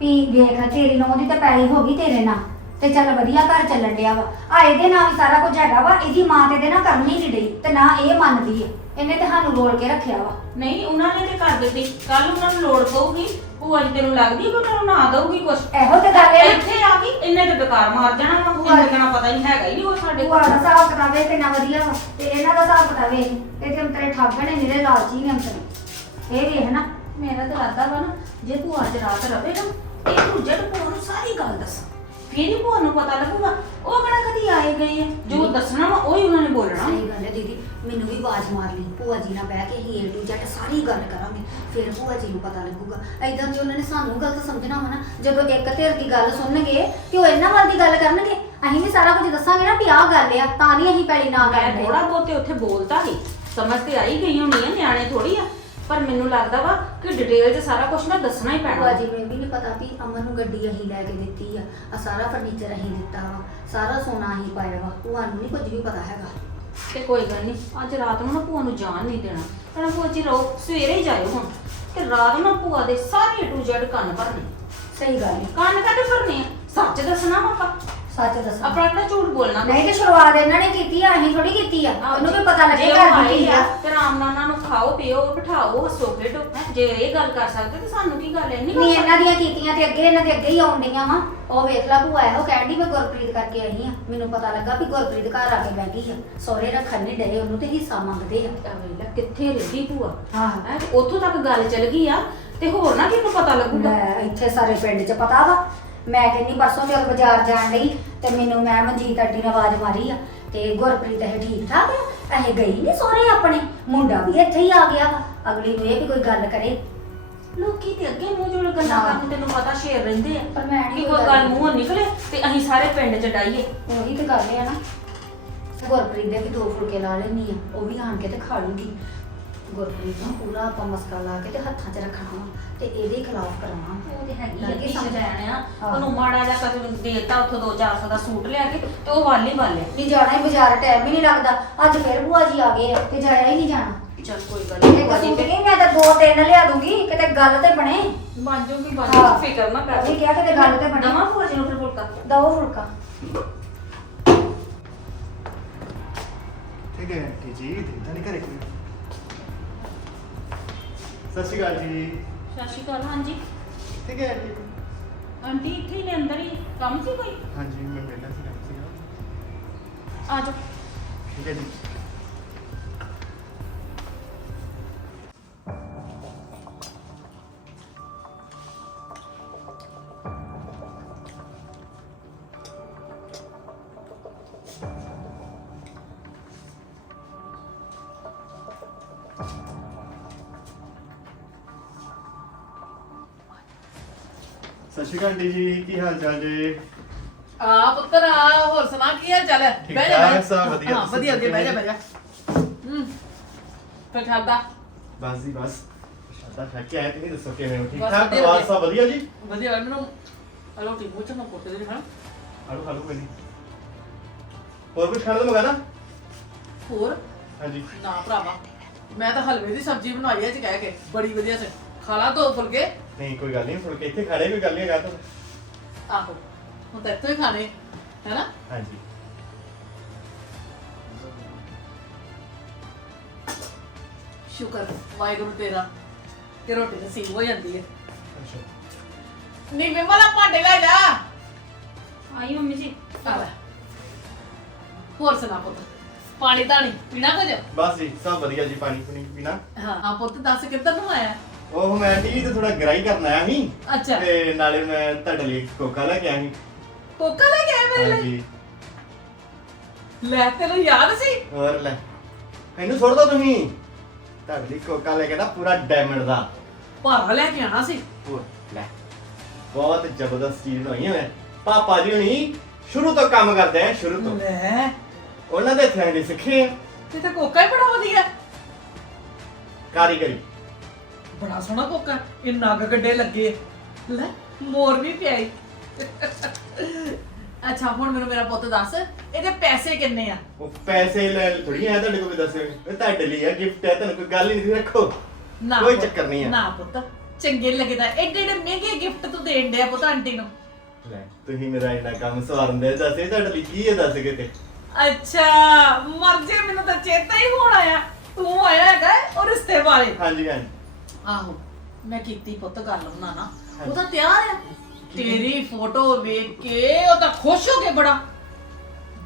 ਵੀ ਵੇਖ ਤੇਰੀ ਨੌਂ ਦੀ ਤਾਂ ਪੈਰੀ ਹੋ ਗਈ ਤੇਰੇ ਨਾਲ ਤੇ ਚੱਲ ਵਧੀਆ ਘਰ ਚੱਲਣ ਡਿਆ ਵਾ। ਆ ਇਹਦੇ ਨਾਲ ਵੀ ਸਾਰਾ ਕੁਝ ਹੈਗਾ ਵਾ ਇਹਦੀ ਮਾਂ ਤੇ ਇਹਦੇ ਨਾਲ ਕਰਨੀ ਨਹੀਂ ਡਈ ਤੇ ਨਾ ਇਹ ਮੰਨਦੀ ਹੈ ਇਹਨੇ ਤੇ ਸਾਨੂੰ ਰੋਲ ਕੇ ਰੱਖਿਆ ਵਾ। ਨਹੀਂ ਉਹਨਾਂ ਨੇ ਤੇ ਕਰ ਦਿੱਤੀ। ਕੱਲ ਉਹਨਾਂ ਨੂੰ ਲੋੜ ਪਊਗੀ ਭੂਆ ਜੀ ਤੈਨੂੰ ਲੱਗਦੀ ਕਿ ਤੈਨੂੰ ਨਾ ਦਊਗੀ ਕੁਛ? ਇਹੋ ਤੇ ਗੱਲ ਹੈ ਇੱਥੇ ਆ ਗਈ ਇੰਨੇ ਤੇ ਬੇਕਾਰ ਮਾਰ ਜਾਣਾ ਵਾ। ਭੂਆ ਇੰਨੇ ਕਹਿਣਾ ਪਤਾ ਨਹੀਂ ਹੈਗਾ ਹੀ ਨਹੀਂ ਉਹ ਸਾਡੇ ਭੂਆ ਦਾ ਹਿਸਾਬ ਕਿਤਾਬ ਇਹ ਕਿੰਨਾ ਵਧੀਆ ਵਾ। ਤੇ ਇਹਨਾਂ ਦਾ ਹਿਸਾਬ ਕਿਤਾਬ ਇਹ ਇਹ ਤੇ ਅੰਤਰੇ ਠੱਗਣੇ ਨਿਰੇ ਲਾਲਚੀ ਨੇ ਅੰਤਰੇ। ਇਹ ਵੇਖ ਨਾ। ਮੇਰਾ ਤਾਂ ਇਰਾਦਾ ਵਾ ਨਾ ਜੇ ਭੂਆ ਅੱਜ ਰਾਤ ਰਵੇ ਨਾ ਇਹ ਤੂੰ ਜਦ ਭੂਆ ਨੂੰ ਸਾਰੀ ਗੱਲ ਦੱਸ। ਫਿਰ ਹੀ ਭੂਆ ਨੂੰ ਪਤਾ ਲੱਗੂਗਾ ਉਹ ਕਿਹੜਾ ਕਦੀ ਆਏ ਗਏ ਆ। ਜੋ ਦੱਸਣਾ ਵਾ ਉਹੀ ਉਹਨਾਂ ਨੇ ਬੋਲਣਾ। ਸਹੀ ਗੱਲ ਹੈ ਦੀਦੀ ਮੈਨੂੰ ਵੀ ਆਵਾਜ਼ ਮਾਰ ਲਈ ਭੂਆ ਜੀ ਨਾਲ ਬਹਿ ਕੇ ਹੀ ਏ ਟੂ ਜ਼ੈਡ ਸਾਰੀ ਗੱਲ ਕਰਾਂਗੇ ਫਿਰ ਭੂਆ ਜੀ ਨੂੰ ਪਤਾ ਲੱਗੂਗਾ। ਐਦਾਂ ਜੇ ਉਹਨਾਂ ਨੇ ਸਾਨੂੰ ਗਲਤ ਸਮਝਣਾ ਵਾ ਨਾ ਜਦੋਂ ਇੱਕ ਧਿਰ ਦੀ ਗੱਲ ਸੁਣਨਗੇ ਤੇ ਉਹ ਇਹਨਾਂ ਵੱਲ ਦੀ ਗੱਲ ਕਰਨਗੇ ਅਸੀਂ ਵੀ ਸਾਰਾ ਕੁਝ ਦੱਸਾਂਗੇ ਨਾ ਵੀ ਆਹ ਗੱਲ ਆ ਤਾਂ ਨਹੀਂ ਅਸੀਂ ਪੈਲੀ ਨਾ ਮੈਂ ਕਰਦੇ। ਥੋੜਾ ਬਹੁਤੇ ਉੱਥੇ ਬੋਲਤਾ ਸੀ। ਸਮਝ ਤੇ ਆਈ ਗਈ ਹੋਣੀ ਆ ਨਿਆਣੇ ਥੋੜੀ ਆ। ਪਰ ਮੈਨੂੰ ਲੱਗਦਾ ਵਾ ਕਿ ਡਿਟੇਲ 'ਚ ਸਾਰਾ ਕੁਝ ਨਾ ਦੱਸਣਾ ਹੀ ਪੈਣਾ ਭੂਆ ਜੀ ਨੂੰ ਇਹ ਵੀ ਨਹੀਂ ਪਤਾ ਵੀ ਅਮਨ ਨੂੰ ਗੱਡੀ ਅਸੀਂ ਲੈ ਕੇ ਦਿੱਤੀ ਆ। ਆ ਸਾਰਾ ਫਰਨੀਚਰ ਅਸੀਂ ਦਿੱਤਾ ਵਾ। ਸਾਰਾ ਸੋਨਾ ਅਸੀਂ ਪਾਇਆ ਵਾ। ਭੂਆ ਨੂੰ ਨਹੀਂ ਕੁਝ ਵੀ ਪਤਾ ਹੈਗਾ। ਤੇ ਕੋਈ ਗੱਲ ਨਹੀਂ ਅੱਜ ਰਾਤ ਨੂੰ ਨਾ ਭੂਆ ਨੂੰ ਜਾਣ ਨਹੀਂ ਦੇਣਾ। ਕਹਿੰਦਾ ਭੂਆ ਜੀ ਰਹੋ ਸਵੇਰੇ ਹੀ ਜਾਇਓ ਹੁਣ। ਤੇ ਰਾਤ ਨੂੰ ਭੂਆ ਦੇ ਸਾਰੇ ਟੂ ਜ਼ੈਡ ਕੰਨ ਭਰਨੇ। ਸਹੀ ਗੱਲ ਹੈ ਕੰਨ ਕਾਹਦੇ ਭਰਨੇ ਆ? ਸੱਚ ਦੱਸਣਾ ਵਾ ਆਪਾਂ? ਸੱਚ ਦੱਸਾਂ। ਆਪਣਾ ਕਿਹੜਾ ਝੂਠ ਬੋਲਣਾ। ਨਹੀਂ ਤੇ ਸ਼ੁਰੂਆਤ ਇਹਨਾਂ ਨੇ ਕੀਤੀ ਆ ਅਸੀਂ ਥੋੜੀ ਕੀਤੀ ਆ। ਉਹਨੂੰ ਵੀ ਪਤਾ ਲੱਗੇ ਘਰ ਦੀ ਆ। ਆ ਤੇ ਆਰਾਮ ਨਾਲ ਉਹਨਾਂ ਨੂੰ ਖਾਓ ਪੀਓ ਬਿਠਾਓ ਹੱਸੋ ਖੇਡੋ। ਹੈਂ। ਜੇ ਇਹ ਗੱਲ ਕਰ ਸਕਦੇ ਤੇ ਸਾਨੂੰ ਕੀ ਗੱਲ ਹੈ ਨਹੀਂ ਨਹੀਂ ਇਹਨਾਂ ਦੀਆਂ ਕੀਤੀਆਂ ਤੇ ਅੱਗੇ ਇਹਨਾਂ ਦੇ ਅੱਗੇ ਹੀ ਆਉਣ ਡਈਆਂ ਵਾ। ਉਹ ਵੇਖ ਲਾ ਭੂਆ ਇਹੋ ਕਹਿੰਦੀ ਮੈਂ ਗੁਰਪ੍ਰੀਤ ਕਰਕੇ ਆਈ ਆ। ਮੈਨੂੰ ਪਤਾ ਲੱਗਾ ਵੀ ਗੁਰਪ੍ਰੀਤ ਘਰ ਆ ਕੇ ਬਹਿ ਗਈ ਆ। ਸਹੁਰੇ ਰੱਖਣ ਨਹੀਂ ਡਏ ਉਹਨੂੰ ਤੇ ਹਿੱਸਾ ਮੰਗਦੇ ਆ। ਵੇਲਾ ਕਿੱਥੇ ਰਹਿੰਦੀ ਭੂਆ? ਹਾਂ ਹੈਂ, ਤੇ ਉੱਥੋਂ ਤੱਕ ਗੱਲ ਚੱਲ ਗਈ ਆ। ਤੇ ਹੋਰ ਨਾ ਕਿਹਨੂੰ ਪਤਾ ਲੱਗੂਗਾ? ਲੈ ਇੱਥੇ ਸਾਰੇ ਪਿੰਡ 'ਚ ਪਤਾ ਵਾ। ਮੈਂ ਕਹਿੰਦੀ ਪਰਸੋਂ ਜਦ ਬਾਜ਼ਾਰ ਜਾਣ ਲਈ ਤੇ ਮੈਨੂੰ ਮੈਂ ਮਨਜੀਤ ਆਂਟੀ ਨੇ ਆਵਾਜ਼ ਮਾਰੀ ਆ ਤੇ ਗੁਰਪ੍ਰੀਤ ਇਹ ਠੀਕ ਠਾਕ ਆ? ਇਹ ਗਈ ਨਹੀਂ ਸਹੁਰੇ ਆਪਣੇ ਮੁੰਡਾ ਵੀ ਇੱਥੇ ਹੀ ਆ ਗਿਆ ਵਾ। ਅਗਲੀ ਨੂੰ ਇਹ ਵੀ ਕੋਈ ਗੱਲ ਕਰੇ। ਲੋਕੀ ਤੇ ਅੱਗੇ ਮੂੰਹ ਜੋੜ ਗੱਲਾਂ ਹਾਂ। ਕਰਨ ਤੈਨੂੰ ਪਤਾ ਸ਼ੇਰ ਰਹਿੰਦੇ ਆ। ਪਰ ਮੈਂ ਕਿ ਨਹੀਂ ਕੋਈ ਗੱਲ ਮੂੰਹੋਂ ਨਿਕਲੇ ਤੇ ਅਸੀਂ ਸਾਰੇ ਪਿੰਡ ਚ ਡਾਈਏ ਉਹੀ ਤੇ ਗੱਲ ਹੈ ਨਾ। ਗੁਰਪ੍ਰੀਤ ਦੇ ਵੀ ਦੋ ਫੁਲਕੇ ਲਾ ਲੈਣੀ ਆ ਉਹ ਵੀ ਆਣ ਕੇ ਤੇ ਖਾ ਲੂਗੀ। ਗੁਰਪ੍ਰੀਤ ਨੂੰ ਪੂਰਾ ਆਪਾਂ ਮਸਕਾ ਲਾ ਕੇ ਤੇ ਹੱਥਾਂ 'ਚ ਰੱਖਣਾ ਵਾ ਤੇ ਇਹਦੇ ਖਿਲਾਫ ਕਰਾਉਣਾ ਉਹ ਤੇ ਹੈਗੀ ਲੱਗੀ ਅੱਗੇ ਸਮਝ। ਸਮਝਾਇਆ ਆ। ਹਾਂ। ਉਹਨੂੰ ਮਾੜਾ ਜਿਹਾ ਕਦੇ ਦੇਤਾ ਉੱਥੋਂ 2-400 ਦਾ ਸੂਟ ਲਿਆ ਕੇ ਤੇ ਉਹ ਵਾਲੀ ਵਾਲੇ ਨਹੀਂ ਜਾਣਾ ਹੀ ਬਾਜ਼ਾਰ ਟਾਈਮ ਹੀ ਨਹੀਂ ਲੱਗਦਾ। ਅੱਜ ਫਿਰ ਭੂਆ ਜੀ ਆ ਗਏ ਆ ਤੇ ਜਾਇਆ ਹੀ ਨਹੀਂ ਜਾਣਾ। ਚਲ ਕੋਈ ਗੱਲ ਨਹੀਂ ਇੱਕ ਸੂਟ ਨਹੀਂ ਮੈਂ ਤਾਂ ਦੋ ਤਿੰਨ ਲਿਆ ਦੂੰਗੀ ਕਿਤੇ ਗੱਲ ਤੇ ਬਣੇ। ਬਣ ਜਾਊਗੀ ਬਣ ਹਾਂ। ਜਾਊਗੀ ਫਿਕਰ ਨਾ ਕਰ। ਅਸੀਂ ਕਿਹਾ ਕਿਤੇ ਗੱਲ ਤੇ ਬਣੇ। ਨਵਾਂ ਭੂਆ ਜੀ ਨੂੰ ਫਿਰ ਫੁਲਕਾ? ਦੋ ਫੁਲਕਾ। ਠੀਕ ਹੈ ਆਂਟੀ ਜੀ ਦੇਖਦਾ ਨਹੀਂ ਘਰੇ ਕੋਈ? ਸਤਿ ਸ਼੍ਰੀ ਅਕਾਲ ਜੀ। ਸਤਿ ਸ਼੍ਰੀ ਅਕਾਲ ਹਾਂਜੀ। ਠੀਕ ਹੈ ਆਂਟੀ ਆਂਟੀ ਇੱਥੇ ਹੀ ਨੇ ਅੰਦਰ ਹੀ ਕੰਮ ਸੀ ਕੋਈ? ਹਾਂਜੀ ਮੈਂ ਪਹਿਲਾਂ ਸੀ ਕੰਮ ਸੀਗਾ। ਆ ਜਾਓ। ਠੀਕ ਹੈ ਜੀ। ਸਤਿ ਸ਼੍ਰੀ ਅਕਾਲ ਆਂਟੀ ਜੀ ਕੀ ਹਾਲ ਚਾਲ ਜੀ? ਆ ਪੁੱਤਰ ਆ ਹੋਰ ਸੁਣਾ ਕੀ ਹਾਲ ਚਾਲ ਹੈ? ਠੀਕ ਬਹਿ ਜਾ, ਠਾਕ, ਬਹਿ ਜਾ। ਸਭ ਵਧੀਆ, ਹਾਂ ਤੁਸੀਂ ਵਧੀਆ ਵਧੀਆ ਬਹਿ ਜਾ? ਬਹਿ ਜਾ। ਹੂੰ ਫਿਰ ਠਰਦਾ ਬਸ ਜੀ ਬਸ। ਸ਼ਾਦਾ ਖਾ ਕੇ ਆਏ ਤੁਸੀਂ ਦੱਸੋ ਕਿਵੇਂ ਹੋ? ਠੀਕ ਬਸ ਠਾਕ ਵਧੀਆ, ਪਰਿਵਾਰ ਵਧੀਆ। ਸਭ ਵਧੀਆ ਜੀ? ਵਧੀਆ ਹੋਇਆ ਮੈਨੂੰ ਆ ਰੋਟੀ ਪੁੱਛ ਨਾ ਕੋਟੇ ਦੇ ਖਾਣਾ ਆਲੂ ਖਾਲੂ ਕੋਈ ਨਹੀਂ ਹੋਰ ਕੁਝ ਖਾਣਾ ਤਾਂ ਮੰਗਾਣਾ? ਹੋਰ? ਹਾਂਜੀ। ਨਾ ਭਰਾਵਾ ਮੈਂ ਤਾਂ ਹਲਵੇ ਦੀ ਸਬਜ਼ੀ ਬਣਾਈ ਚ ਕਹਿ ਕੇ ਬੜੀ ਵਧੀਆ ਸੇ। ਖਾ ਲਾ ਦੋ ਫੁਲਕੇ। ਨਹੀਂ ਕੋਈ ਗੱਲ ਨਹੀਂ ਫੁਲਕੇ ਇੱਥੇ ਖਾਣੇ ਕੋਈ ਗੱਲ ਨਹੀਂ ਹੈਗਾ ਤਾਂ। ਆਹੋ ਹੁਣ ਤਾਂ ਇੱਥੋਂ ਹੀ ਖਾਣੇ ਹੈਨਾ? ਹਾਂਜੀ। ਸ਼ੁਕਰ ਵਾਹਿਗੁਰੂ ਤੇਰਾ ਕਿ ਰੋਟੀ ਨਸੀਬ ਹੋ ਜਾਂਦੀ ਹੈ। ਅੱਛਾ। ਨਹੀਂ ਵਿਮਲਾ ਭਾਂਡੇ ਲੈ ਜਾ। ਆਈ ਮੰਮੀ ਜੀ। ਆ ਲੈ। ਹੋਰ ਸੁਣਾ ਪੁੱਤ ਪਾਣੀ ਧਾਣੀ ਪੀਣਾ ਕੁਝ? ਬਸ ਜੀ ਸਭ ਵਧੀਆ ਜੀ ਪਾਣੀ ਪੁਣੀ। ਪੀਣਾ ਹਾਂ ਆ ਪੁੱਤ ਦੱਸ ਕਿੱਧਰ ਨੂੰ ਆਇਆ? ਉਹ ਮੈਂ ਟੀ ਤੇ ਥੋੜਾ ਗਰਾਈ ਕਰਨ ਆਇਆ ਸੀ। ਅੱਛਾ। ਤੇ ਨਾਲੇ ਮੈਂ ਤੁਹਾਡੇ ਲਈ ਕੋਕਾ ਲੈ ਕੇ ਆਇਆ ਸੀ। ਕੋਕਾ ਲੈ ਕੇ ਆਇਆ ਮੇਰੇ ਲਈ? ਹਾਂਜੀ। ਲੈ ਤੈਨੂੰ ਯਾਦ ਸੀ? ਹੋਰ ਲੈ। ਇਹਨੂੰ ਸੁੱਟ ਦੋ ਤੁਸੀਂ। ਤੁਹਾਡੇ ਲਈ ਕੋਕਾ ਲੈ ਕੇ ਨਾ ਪੂਰਾ ਡਾਇਮੰਡ ਦਾ। ਭਾਰਾ ਲੈ ਕੇ ਆਣਾ ਸੀ। ਹੋਰ ਲੈ। ਬਹੁਤ ਜ਼ਬਰਦਸਤ ਚੀਜ਼ ਬਣਾਈ ਹੈ। ਪਾਪਾ ਜੀ ਹੁਣੀ ਸ਼ੁਰੂ ਤੋਂ ਕੰਮ ਕਰਦੇ ਆ ਸ਼ੁਰੂ ਤੋਂ। ਲੈ। ਉਹਨਾਂ ਦੇ ਦੀ ਸਿੱਖੇ ਆ। ਤੇ ਤਾਂ ਕੋਕਾ ਹੀ ਬੜਾ ਵਧੀਆ। ਕਾਰੀਗਰੀ। ਬੜਾ ਸੋਹਣਾ ਕੋਕਾ ਇਹ ਨਗ ਗੱਡੇ ਲੱਗੇ। ਲੈ ਮੋਰ ਵੀ ਪਿਆਈ। ਅੱਛਾ ਹੁਣ ਮੈਨੂੰ ਮੇਰਾ ਪੁੱਤ ਦੱਸ ਇਹਦੇ ਪੈਸੇ ਕਿੰਨੇ ਆ? ਉਹ ਪੈਸੇ ਲੈ ਥੋੜੀ ਆ ਤੁਹਾਡੇ ਕੋਲ ਵੀ ਇਹ ਤੁਹਾਡੇ ਲਈ ਆ ਗਿਫਟ ਹੈ ਤੁਹਾਨੂੰ ਕੋਈ ਗੱਲ ਹੀ ਨਹੀਂ ਰੱਖੋ। ਨਾ ਕੋਈ ਪੁੱਤ, ਚੱਕਰ ਨਹੀਂ ਆ। ਨਾ ਪੁੱਤ ਚੰਗੇ ਲੱਗਦਾ। ਐਡੇ ਐਡੇ ਮਹਿੰਗੇ ਗਿਫਟ ਤੂੰ ਦੇਣ ਡਿਆ ਪੁੱਤ ਆਂਟੀ ਨੂੰ। ਲੈ ਤੁਸੀਂ ਮੇਰਾ ਇੰਨਾ ਕੰਮ ਸਵਾਰਨ ਦੇ ਦੱਸੇ ਤੁਹਾਡੇ ਲਈ ਕੀ ਹੈ ਦੱਸ ਕਿਤੇ? ਅੱਛਾ ਮਰ ਜੇ ਮੈਨੂੰ ਤਾਂ ਚੇਤਾ ਹੀ ਹੋਣ ਆਇਆ। ਤੂੰ ਆਇਆ ਹੈਗਾ ਉਹ ਰਿਸ਼ਤੇ ਵਾਲੇ। ਹਾਂਜੀ ਹਾਂਜੀ। ਆਹੋ ਮੈਂ ਕੀਤੀ ਪੁੱਤ ਗੱਲ ਉਹਨਾਂ ਨਾਲ। ਉਹ ਤਾਂ ਤਿਆਰ ਆ। ਤੇਰੀ ਫੋਟੋ ਵੇਖ ਕੇ ਉਹ ਤਾਂ ਖੁਸ਼ ਹੋ ਕੇ ਬੜਾ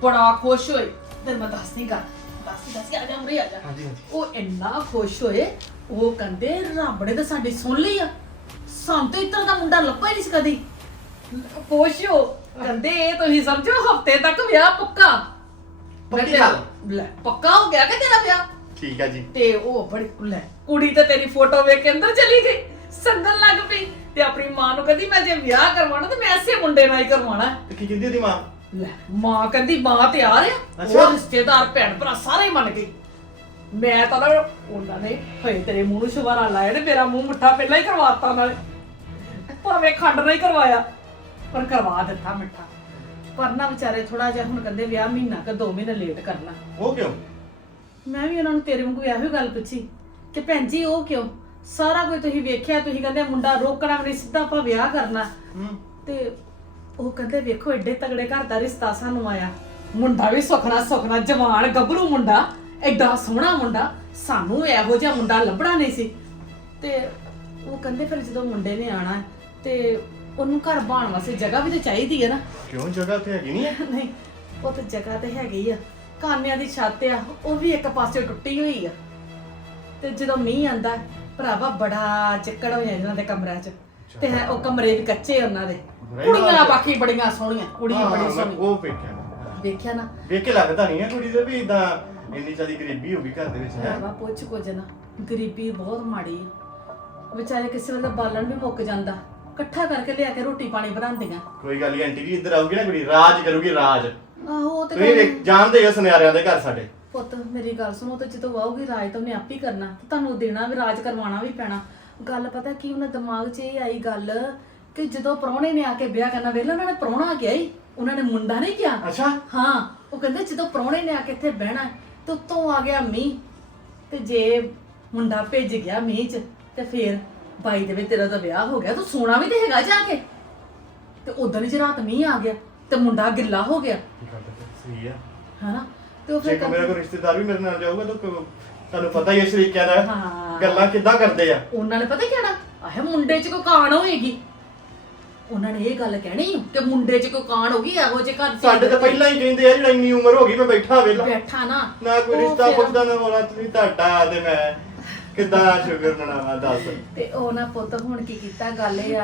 ਬੜਾ ਖੁਸ਼ ਹੋਏ। ਤੇ ਮੈਂ ਦੱਸਦੀ ਗੱਲ ਦੱਸ ਦੱਸ ਆ ਜਾ ਮੁਰੇ ਆ ਜਾ। ਹਾਂਜੀ ਹਾਂਜੀ। ਉਹ ਇੰਨਾ ਖੁਸ਼ ਹੋਏ ਉਹ ਕਹਿੰਦੇ ਰੱਬ ਨੇ ਤਾਂ ਸਾਡੀ ਸੁਣ ਲਈ ਆ। ਸਾਨੂੰ ਤਾਂ ਇਤਰ ਦਾ ਮੁੰਡਾ ਲੱਭਾ ਹੀ ਨਹੀਂ ਸੀ ਕਦੀ। ਖੁਸ਼ ਹੋ ਕਹਿੰਦੇ ਇਹ ਤੁਸੀਂ ਸਮਝੋ ਹਫ਼ਤੇ ਤੱਕ ਵਿਆਹ ਪੱਕਾ। ਮੈਂ ਪੱਕੀ ਕਿਹਾ, ਗੱਲ? ਲੈ ਪੱਕਾ ਹੋ ਗਿਆ ਕਿ ਤੇਰਾ ਵਿਆਹ? ਠੀਕ ਆ ਜੀ। ਤੇ ਉਹ ਬੜੀ ਲੈ ਕੁੜੀ ਤੇ ਤੇਰੀ ਫੋਟੋ ਵੇਖ ਕੇ ਅੰਦਰ ਚਲੀ ਗਈ। ਸੰਗਲ ਲੱਗ ਪਈ। ਤੇ ਆਪਣੀ ਮਾਂ ਨੂੰ ਕਹਿੰਦੀ ਮੈਂ ਜੇ ਵਿਆਹ ਕਰਵਾਉਣਾ ਤੇ ਮੈਂ ਐਸੇ ਮੁੰਡੇ ਨਾਲ ਹੀ ਕਰਵਾਉਣਾ ਹੈ। ਤੇ ਕੀ ਕਹਿੰਦੀ ਉਹਦੀ ਮਾਂ? ਲੈ ਮਾਂ ਕਹਿੰਦੀ ਮਾਂ ਤਿਆਰ ਆ। ਅੱਛਾ। ਉਹ ਰਿਸ਼ਤੇਦਾਰ ਭੈਣ ਭਰਾ ਸਾਰੇ ਹੀ ਮੰਨ ਗਏ। ਮੈਂ ਤਾਂ ਨਾ ਉਹਨਾਂ ਨੇ ਹੋਏ ਤੇਰੇ ਮੂੰਹ ਨੂੰ ਸ਼ਵਾਰਾ ਲਾਇਆ ਨੇ ਮੇਰਾ ਮੂੰਹ ਮਿੱਠਾ ਪਹਿਲਾਂ ਹੀ ਕਰਵਾਤਾ ਨਾਲੇ ਭਾਵੇਂ ਖੰਡ ਨਹੀਂ ਕਰਵਾਇਆ ਪਰ ਕਰਵਾ ਦਿੱਤਾ ਮਿੱਠਾ। ਪਰ ਨਾ ਵਿਚਾਰੇ ਥੋੜਾ ਜਿਹਾ ਹੁਣ ਕਹਿੰਦੇ ਵਿਆਹ ਮਹੀਨਾ ਕਿ 2 ਮਹੀਨੇ ਲੇਟ ਕਰਨਾ। ਉਹ ਕਿਉਂ? ਮੈਂ ਵੀ ਉਹਨਾਂ ਨੂੰ ਤੇਰੇ ਵਾਂਗੂ ਇਹੋ ਗੱਲ ਪੁੱਛੀ ਕਿ ਭੈਣ ਜੀ ਉਹ ਕਿਉਂ? ਸਾਰਾ ਕੁਝ ਤੁਸੀਂ ਵੇਖਿਆ ਤੁਸੀਂ ਕਹਿੰਦੇ ਮੁੰਡਾ ਰੋਕਣਾ ਵੀ ਨਹੀਂ ਸਿੱਧਾ ਆਪਾਂ ਵਿਆਹ ਕਰਨਾ। ਹੂੰ। ਤੇ ਉਹ ਕਹਿੰਦੇ ਵੇਖੋ ਐਡੇ ਤਗੜੇ ਘਰ ਦਾ ਰਿਸ਼ਤਾ ਸਾਨੂੰ ਆਇਆ। ਮੁੰਡਾ ਵੀ ਸੁਖਣਾ ਸੁਖਣਾ ਜਵਾਨ ਗੱਭਰੂ ਮੁੰਡਾ ਐਡਾ ਸੋਹਣਾ ਮੁੰਡਾ ਸਾਨੂੰ ਇਹੋ ਜਿਹਾ ਮੁੰਡਾ ਲੱਭਣਾ ਨਹੀਂ ਸੀ। ਤੇ ਉਹ ਕਹਿੰਦੇ ਫਿਰ ਜਦੋਂ ਮੁੰਡੇ ਨੇ ਆਣਾ ਤੇ ਉਹਨੂੰ ਘਰ ਬਾਣ ਵਾਸਤੇ ਜਗ੍ਹਾ ਵੀ ਤੇ ਚਾਹੀਦੀ ਹੈ ਨਾ। ਕਿਉਂ? ਜਗ੍ਹਾ ਤੇ ਹੈਗੀ ਨਹੀਂ ਹੈ? (laughs) ਨਹੀਂ ਉਹ ਤੇ ਜਗ੍ਹਾ ਤੇ ਹੈਗੀ ਆ। ਕਾਨਿਆਂ ਦੀ ਛੱਤ ਆ ਉਹ ਵੀ ਇੱਕ ਪਾਸੇ ਟੁੱਟੀ ਹੋਈ ਆ। ਤੇ ਜਦੋਂ ਮੀਂਹ ਆਂਦਾ ਭਰਾਵਾ ਬੜਾ ਚੱਕੜ ਹੋ ਜਾਂਦਾ ਇਹਨਾਂ ਦੇ ਕਮਰਿਆਂ 'ਚ। ਤੇ ਹੈ ਉਹ ਕਮਰੇ ਵੀ ਕੱਚੇ ਉਹਨਾਂ ਦੇ। ਕੁੜੀਆਂ ਬਾਕੀ ਬੜੀਆਂ ਸੋਹਣੀਆਂ ਕੁੜੀ ਹਾਂ, ਬੜੀ ਮੈਂ ਸੋਹਣੀ ਉਹ ਵੇਖਿਆ ਦੇਖਿਆ ਨਾ? ਵੇਖ ਕੇ ਲੱਗਦਾ ਨਹੀਂ ਹੈ ਕੁੜੀ ਦੇ ਵੀ ਇਦਾਂ ਇੰਨੀ ਜ਼ਿਆਦਾ ਗਰੀਬੀ ਹੋ ਗਈ ਘਰ ਦੇ ਵਿੱਚ ਹੈ। ਭਰਾਵਾ ਪੁੱਛ ਕੁਝ ਨਾ ਗਰੀਬੀ ਬਹੁਤ ਮਾੜੀ ਆ। ਵਿਚਾਰੇ ਕਿਸੇ ਵੇਲੇ ਬਾਲਣ ਵੀ ਮੁੱਕ ਜਾਂਦਾ। ਇਕੱਠਾ ਕਰਕੇ ਲਿਆ ਕੇ ਰੋਟੀ ਪਾਣੀ ਬਣਾਉਂਦੀਆਂ। ਕੋਈ ਗੱਲ ਨਹੀਂ ਆਂਟੀ ਜੀ ਇੱਧਰ ਆਉਗੀ ਨਾ ਕੁੜੀ ਰਾਜ ਕਰੂਗੀ ਰਾਜ। ਆਹੋ ਉਹ ਤੇ ਤੁਸੀਂ ਗੱਲ- ਵੇਖ- ਜਾਣਦੇ ਹੋ ਸੁਨਿਆਰਿਆਂ ਦੇ ਘਰ ਸਾਡੇ। ਪੁੱਤ ਮੇਰੀ ਗੱਲ ਸੁਣੋ ਤੇ ਜਦੋਂ ਆਊਗੀ ਰਾਜ ਤਾਂ ਉਹਨੇ ਆਪ ਹੀ ਕਰਨਾ। ਤੇ ਤੁਹਾਨੂੰ ਦੇਣਾ ਵੀ ਰਾਜ ਕਰਵਾਉਣਾ ਵੀ ਪੈਣਾ। ਗੱਲ ਪਤਾ ਕੀ ਉਹਨਾਂ ਦਿਮਾਗ 'ਚ ਇਹ ਆਈ ਗੱਲ ਕਿ ਜਦੋਂ ਪ੍ਰਾਹੁਣੇ ਨੇ ਆ ਕੇ ਵਿਆਹ ਕਰਨਾ ਵੇਲੇ ਉਹਨਾਂ ਨੇ ਪ੍ਰਾਹੁਣਾ ਕਿਹਾ ਹੀ ਉਹਨਾਂ ਨੇ ਮੁੰਡਾ ਨਹੀਂ ਕਿਹਾ। ਅੱਛਾ। ਹਾਂ ਉਹ ਕਹਿੰਦੇ ਜਦੋਂ ਪ੍ਰਾਹੁਣੇ ਨੇ ਆ ਕੇ ਇੱਥੇ ਬਹਿਣਾ ਤੇ ਉੱਤੋਂ ਆ ਗਿਆ ਮੀਂਹ ਤੇ ਜੇ ਮੁੰਡਾ ਭਿੱਜ ਗਿਆ ਮੀਂਹ 'ਚ ਤੇ ਫੇਰ ਬਾਈ ਦੇ ਵਿੱਚ ਤੇਰਾ ਤਾਂ ਵਿਆਹ ਹੋ ਗਿਆ ਤੂੰ ਸੋਣਾ ਵੀ ਤੇ ਹੈਗਾ ਜਾ ਕੇ। ਤੇ ਉਦੋਂ ਹੀ ਜੇ ਰਾਤ ਮੀਂਹ ਆ ਗਿਆ ਤੇ ਮੁੰਡਾ ਗਿੱਲਾ ਹੋ ਗਿਆ। ਗੱਲ ਤਾਂ ਸਹੀ ਆ। ਹਨਾ? ਤੇ ਉਹ ਜੇ ਫਿਰ ਕੋ ਮੇਰਾ ਕੋਈ ਰਿਸ਼ਤੇਦਾਰ ਵੀ ਮੇਰੇ ਨਾਲ ਜਾਊਗਾ ਤਾਂ ਕੋ- ਤੁਹਾਨੂੰ ਪਤਾ ਹੀ ਹੈ ਸ਼ਰੀਕਿਆਂ ਦਾ ਹਾਂ। ਗੱਲਾਂ ਕਿੱਦਾਂ ਕਰਦੇ ਆ। ਉਹਨਾਂ ਨੇ ਪਤਾ ਕਿਹੜਾ ਆਹ ਮੁੰਡੇ 'ਚ ਕੋਈ ਕਾਣ ਹੋਏਗੀ। ਉਹਨਾਂ ਨੇ ਇਹ ਗੱਲ ਕਹਿਣੀ ਕਿ ਮੁੰਡੇ 'ਚ ਕੋਈ ਕਾਣ ਹੋ ਗਈ ਇਹੋ ਜਿਹੇ ਘਰ 'ਚ ਸਾਡੇ ਤਾਂ ਪਹਿਲਾਂ ਹੀ ਕਹਿੰਦੇ ਆ ਜਿਹੜਾ ਇੰਨੀ ਉਮਰ ਹੋ ਗਈ ਮੈਂ ਬੈਠਾ ਵੇਲਾ ਬੈਠਾ ਨਾ। ਨਾ ਕੋਈ ਉਹ ਰਿਸ਼ਤਾ ਫਿਰ- ਪੁੱਛਦਾ ਨਾ ਮੋਲਾ ਤੁਸੀਂ ਤੁਹਾਡਾ ਤੇ ਮੈਂ ਕਿੱਦਾਂ ਸ਼ੁਕਰ ਮਨਾਵਾਂ ਦੱਸ। ਤੇ ਉਹ ਨਾ ਪੁੱਤ ਹੁਣ ਕੀ ਕੀਤਾ ਗੱਲ ਇਹ ਆ